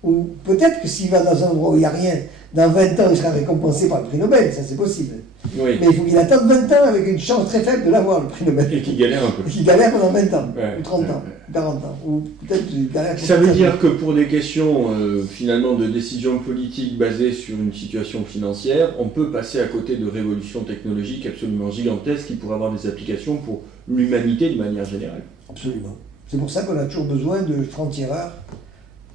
Ou peut-être que s'il va dans un endroit où il n'y a rien, dans 20 ans, il sera récompensé par le prix Nobel, ça c'est possible. Oui. Mais il faut qu'il attende 20 ans avec une chance très faible de l'avoir, le prix Nobel. Et qui galère un peu. Qui galère pendant 20 ans, Ouais, ou 30 ans, ouais. ou 40 ans, ou peut-être qu'il galère pour Ça veut 30 ans. dire que pour des questions finalement de décision politique basées sur une situation financière, on peut passer à côté de révolutions technologiques absolument gigantesques qui pourraient avoir des applications pour l'humanité de manière générale. Absolument. C'est pour ça qu'on a toujours besoin de francs-tireurs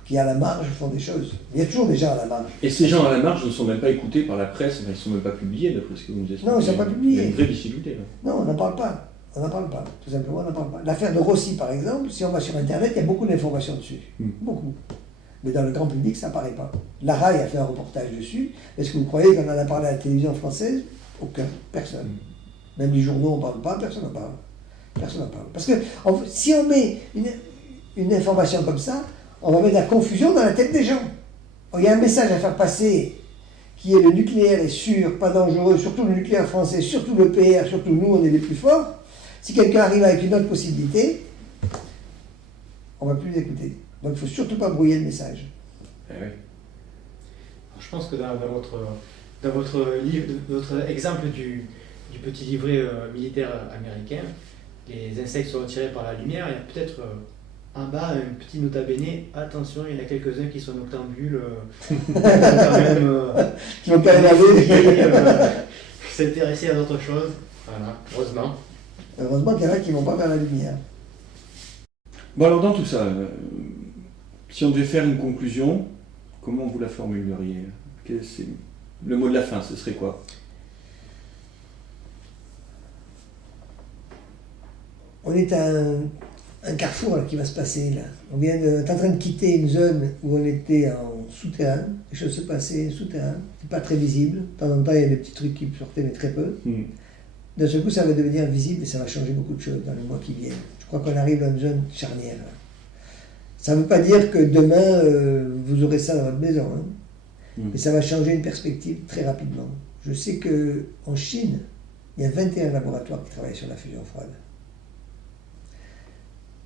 qui, à la marge, font des choses. Il y a toujours des gens à la marge. Et ces gens à la marge ne sont même pas écoutés par la presse, enfin, ils ne sont même pas publiés d'après ce que vous nous expliquez. Non, ils ne sont pas publiés. Il y a une vraie difficulté. Là. Non, on n'en parle pas. On n'en parle pas. Tout simplement, on n'en parle pas. L'affaire de Rossi, par exemple, si on va sur Internet, il y a beaucoup d'informations dessus. Beaucoup. Mais dans le grand public, ça n'apparaît pas. La RAI a fait un reportage dessus. Est-ce que vous croyez qu'on en a parlé à la télévision française? Aucun. Personne. Même les journaux, on ne parle pas, personne n'en parle. Personne n'en parle. Parce que si on met une information comme ça, on va mettre la confusion dans la tête des gens. Il y a un message à faire passer qui est le nucléaire est sûr, pas dangereux, surtout le nucléaire français, surtout le PR, surtout nous, on est les plus forts. Si quelqu'un arrive avec une autre possibilité, on ne va plus l'écouter. Donc il ne faut surtout pas brouiller le message. Eh oui. Je pense que dans votre livre, votre exemple du petit livret militaire américain, les insectes sont retirés par la lumière, il y a peut-être en bas un petit nota bene, attention, il y en a quelques-uns qui sont noctambules, Qui vont quand même aller. s'intéresser à d'autres choses. Voilà, heureusement. Heureusement qu'il y en a qui ne vont pas vers la lumière. Bon alors dans tout ça, si on devait faire une conclusion, comment vous la formuleriez? Le mot de la fin, ce serait quoi? On est à un carrefour là, qui va se passer là. On est en train de quitter une zone où on était en souterrain. Les choses se passaient souterrain. C'est pas très visible. De temps en temps, il y a des petits trucs qui sortaient, mais très peu. D'un seul coup, ça va devenir visible et ça va changer beaucoup de choses dans les mois qui viennent. Je crois qu'on arrive dans une zone charnière. Là. Ça ne veut pas dire que demain, vous aurez ça dans votre maison. Hein. Mais ça va changer une perspective très rapidement. Je sais qu'en Chine, il y a 21 laboratoires qui travaillent sur la fusion froide.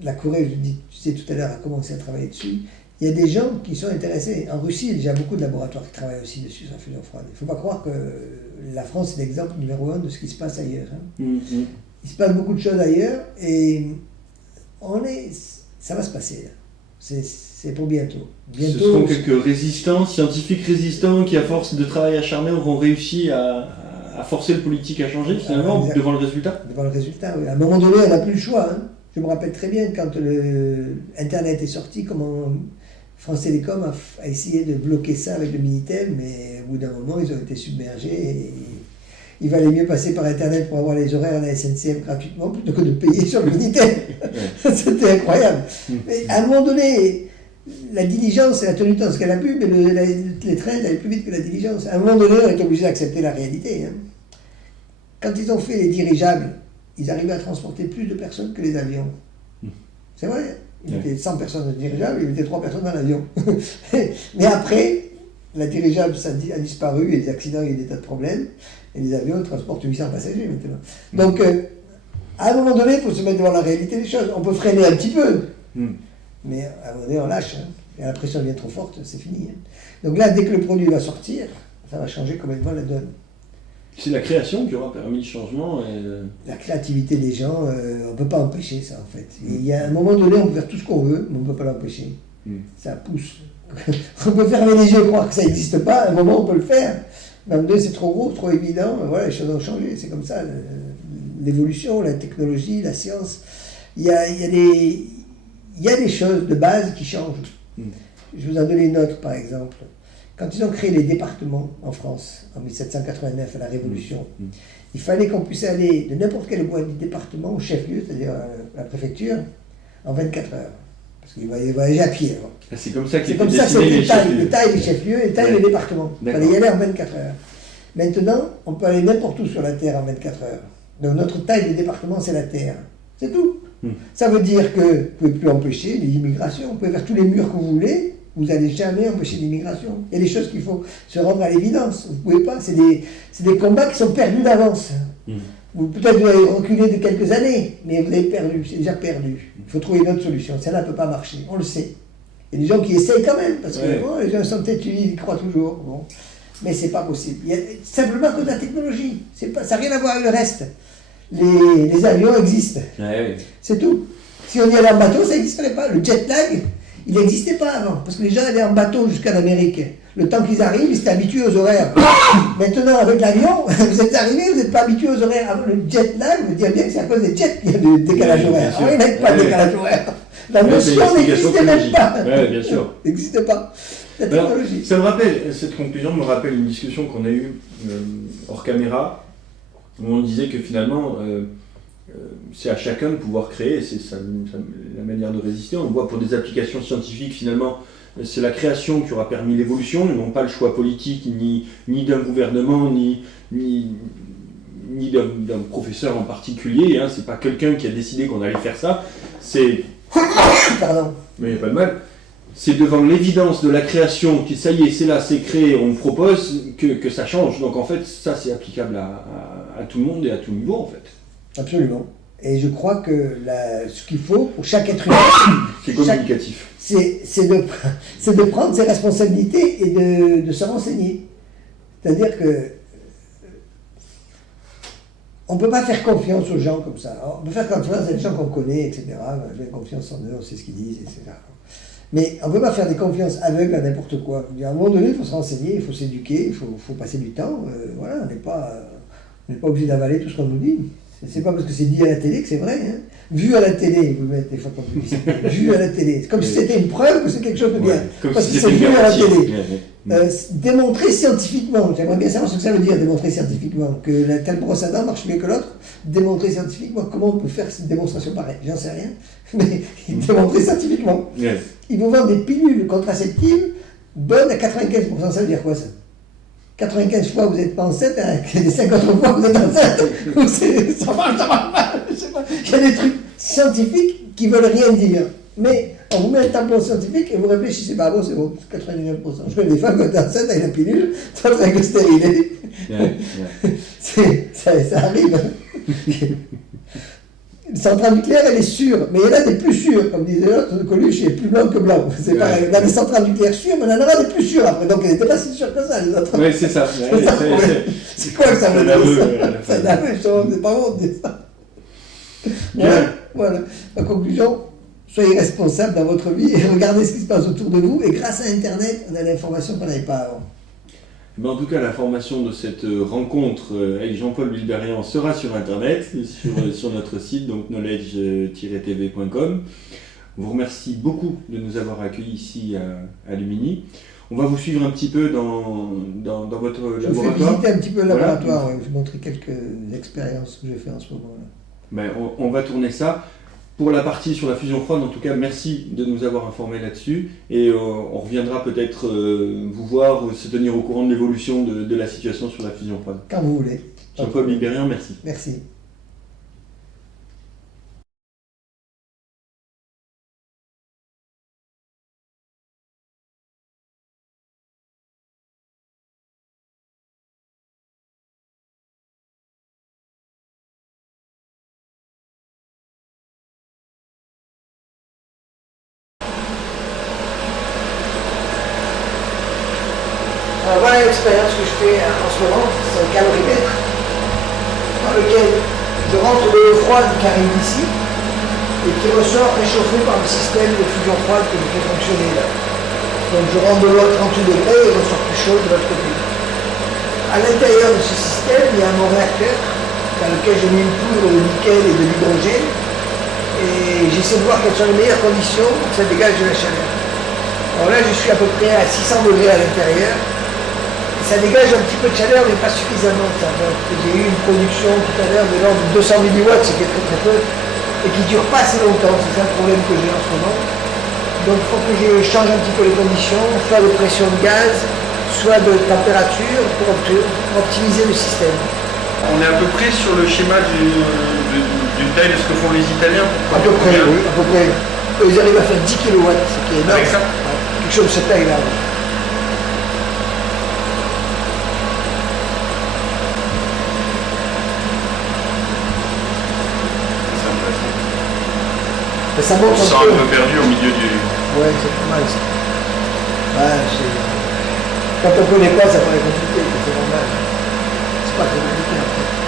La Corée, je disais tout à l'heure, a commencé à travailler dessus. Il y a des gens qui sont intéressés. En Russie, il y a déjà beaucoup de laboratoires qui travaillent aussi dessus sur la fusion froide. Il ne faut pas croire que la France est l'exemple numéro 1 de ce qui se passe ailleurs. Hein. Il se passe beaucoup de choses ailleurs et ça va se passer là. C'est pour bientôt. Ce sont quelques résistants, scientifiques résistants qui, à force de travail acharné, auront réussi à forcer le politique à changer finalement devant le résultat. Devant le résultat, oui. À un moment donné, on n'a plus le choix. Hein. Je me rappelle très bien quand Internet est sorti, comment France Télécom a essayé de bloquer ça avec le Minitel, mais au bout d'un moment, ils ont été submergés. Et il valait mieux passer par Internet pour avoir les horaires à la SNCF gratuitement plutôt que de payer sur le Minitel. C'était incroyable. Mais à un moment donné, la diligence, elle a tenu tant ce qu'elle a pu, mais les trains allaient plus vite que la diligence. À un moment donné, on est obligé d'accepter la réalité. Hein. Quand ils ont fait les dirigeables, ils arrivaient à transporter plus de personnes que les avions. C'est vrai. Il y avait 100 personnes dans le dirigeable, il y avait 3 personnes dans l'avion. Mais après, la dirigeable ça a disparu, et les accidents, il y a eu des tas de problèmes, et les avions transportent 800 passagers maintenant. Donc, à un moment donné, il faut se mettre devant la réalité des choses. On peut freiner un petit peu, mais à un moment donné, on lâche. Hein. Et la pression devient trop forte, c'est fini. Hein. Donc là, dès que le produit va sortir, ça va changer complètement la donne. C'est la création qui aura permis le changement. La créativité des gens, on ne peut pas empêcher ça en fait. Il y a un moment donné, on peut faire tout ce qu'on veut, mais on ne peut pas l'empêcher. Ça pousse. On peut fermer les yeux et croire que ça n'existe pas, à un moment on peut le faire. Mais à un moment donné, c'est trop gros, trop évident, voilà, les choses ont changé. C'est comme ça, l'évolution, la technologie, la science. Il y a des choses de base qui changent. Je vous en donne une autre par exemple. Quand ils ont créé les départements en France, en 1789, à la Révolution, il fallait qu'on puisse aller de n'importe quel département au chef-lieu, c'est-à-dire la préfecture, en 24 heures. Parce qu'ils voyageaient à pied. C'est comme ça qu'ils dessinaient les chefs-lieux. Les tailles des chefs-lieux et les tailles des départements. Il fallait y aller en 24 heures. Maintenant, on peut aller n'importe où sur la Terre en 24 heures. Donc notre taille de département, c'est la Terre. C'est tout. Ça veut dire que vous ne pouvez plus empêcher les immigrations. Vous pouvez faire tous les murs que vous voulez. Vous n'allez jamais empêcher l'immigration. Il y a des choses qu'il faut se rendre à l'évidence. Vous ne pouvez pas. C'est des combats qui sont perdus d'avance. Peut-être vous avez reculé de quelques années, mais vous avez perdu. C'est déjà perdu. Il faut trouver une autre solution. Celle-là ne peut pas marcher. On le sait. Il y a des gens qui essayent quand même, parce que Ouais. bon, les gens sont têtus, ils y croient toujours. Bon. Mais c'est pas possible. Il y a simplement que de la technologie. Ça n'a rien à voir avec le reste. Les avions existent. Ouais. C'est tout. Si on y allait en bateau, ça n'existerait pas. Le jet lag, il n'existait pas avant. Parce que les gens allaient en bateau jusqu'en Amérique. Le temps qu'ils arrivent, ils étaient habitués aux horaires. Maintenant, avec l'avion, vous êtes arrivés, vous n'êtes pas habitués aux horaires. Alors, le jet lag, vous dire bien que c'est à cause des jets qu'il y a du décalage Oui, horaire. bien sûr. Alors, il n'y avait pas de Ouais. décalage horaire. La Ouais, c'est une notion explication n'existait même pas. Ouais, bien sûr. N'existait pas. La Alors, technologie. ça me rappelle, cette conclusion me rappelle une discussion qu'on a eue hors caméra, où on disait que finalement, c'est à chacun de pouvoir créer, c'est la manière de résister. On voit pour des applications scientifiques, finalement, c'est la création qui aura permis l'évolution, et non pas le choix politique, ni d'un gouvernement, ni d'un professeur en particulier. Hein. C'est pas quelqu'un qui a décidé qu'on allait faire ça. C'est... Pardon. Mais il n'y a pas de mal. C'est devant l'évidence de la création, qui ça y est, c'est là, c'est créé, on propose, que ça change. Donc en fait, ça c'est applicable à tout le monde et à tout niveau en fait. Absolument. Et je crois que ce qu'il faut pour chaque être humain, C'est communicatif. c'est de prendre ses responsabilités et de se renseigner. C'est-à-dire que on ne peut pas faire confiance aux gens comme ça. Alors, on peut faire confiance à des gens qu'on connaît, etc. J'ai confiance en eux, on sait ce qu'ils disent, etc. Mais on ne peut pas faire des confiances aveugles à n'importe quoi. À un moment donné, il faut se renseigner, il faut s'éduquer, il faut passer du temps. Voilà, on n'est pas obligé d'avaler tout ce qu'on nous dit. C'est pas parce que c'est dit à la télé que c'est vrai. Hein. Vu à la télé, vous mettez des fois comme publicité. Vu à la télé. C'est comme si c'était une preuve que c'est quelque chose de bien. Ouais, comme parce si que c'est c'était vu à la garanti. télé. Ouais. Démontrer scientifiquement, j'aimerais bien savoir ce que ça veut dire démontrer scientifiquement, que la telle brosse à dents marche mieux que l'autre, démontrer scientifiquement, comment on peut faire cette démonstration pareille, j'en sais rien, mais démontrer scientifiquement. Ouais. Ils vous vendent des pilules contraceptives bonnes à 95%, ça veut dire quoi ça 95 fois vous n'êtes pas enceinte, les 50 fois vous êtes enceinte, ça marche pas, je sais pas. Il y a des trucs scientifiques qui veulent rien dire, mais on vous met un tampon scientifique et vous réfléchissez, bah bon c'est bon, c'est 99%. Je connais des femmes qui sont enceintes avec la pilule, ça serait que stérilé. Ça arrive. Une centrale nucléaire, elle est sûre, mais il y en a des plus sûres. Comme disait l'autre, Coluche est plus blanc que blanc. C'est pareil. On a des centrales nucléaires sûres, mais on en aura des plus sûres après. Donc elle n'était pas si sûre que ça, les autres. Ouais, c'est ça. C'est quoi que ça veut dire ça C'est C'est aveu, c'est pas bon de dire ça. Voilà. En conclusion, soyez responsables dans votre vie et regardez ce qui se passe autour de vous. Et grâce à Internet, on a l'information qu'on n'avait pas avant. Ben, en tout cas, l'information de cette rencontre avec Jean-Paul Wilberian sera sur Internet, sur notre site, donc knowledge-tv.com. On vous remercie beaucoup de nous avoir accueillis ici à Lumini. On va vous suivre un petit peu dans votre Je vous fais laboratoire. visiter un petit peu le Voilà. laboratoire, ouais, je vais vous montrer quelques expériences que j'ai fait en ce moment-là. Ben, on va tourner ça. Pour la partie sur la fusion froide, en tout cas, merci de nous avoir informés là-dessus. Et on reviendra peut-être vous voir, se tenir au courant de l'évolution de la situation sur la fusion froide. Quand vous voulez. Jean-Paul Wilberian, merci. Merci. Alors voilà l'expérience que je fais en ce moment, c'est un calorimètre dans lequel je rentre de l'eau froide qui arrive d'ici et qui ressort réchauffée par le système de fusion froide que je fais fonctionner là. Donc je rentre de l'eau à 38 degrés et ressort plus chaud de l'autre côté. À l'intérieur de ce système, il y a mon réacteur dans lequel j'ai mis une poudre de nickel et de l'hydrogène et j'essaie de voir quelles sont les meilleures conditions pour que ça dégage de la chaleur. Alors là, je suis à peu près à 600 degrés à l'intérieur. Ça dégage un petit peu de chaleur, mais pas suffisamment. J'ai eu une production tout à l'heure de l'ordre de 200 milliwatts, ce qui est très très peu, et qui ne dure pas assez longtemps. C'est ça le problème que j'ai en ce moment. Donc il faut que je change un petit peu les conditions, soit de pression de gaz, soit de température, pour optimiser le système. On est à peu près sur le schéma d'une taille de ce que font les Italiens. À peu près, oui, à peu près. Ils arrivent à faire 10 kW, ce qui est énorme. Avec ça Quelque chose de cette taille-là. Oui. C'est intéressant. Mais ça monte On se sent un peu. un peu perdu au milieu du... Ouais, c'est pas mal ça. Ouais, quand on connaît pas, ça paraît compliqué, c'est normal. C'est pas très compliqué en fait.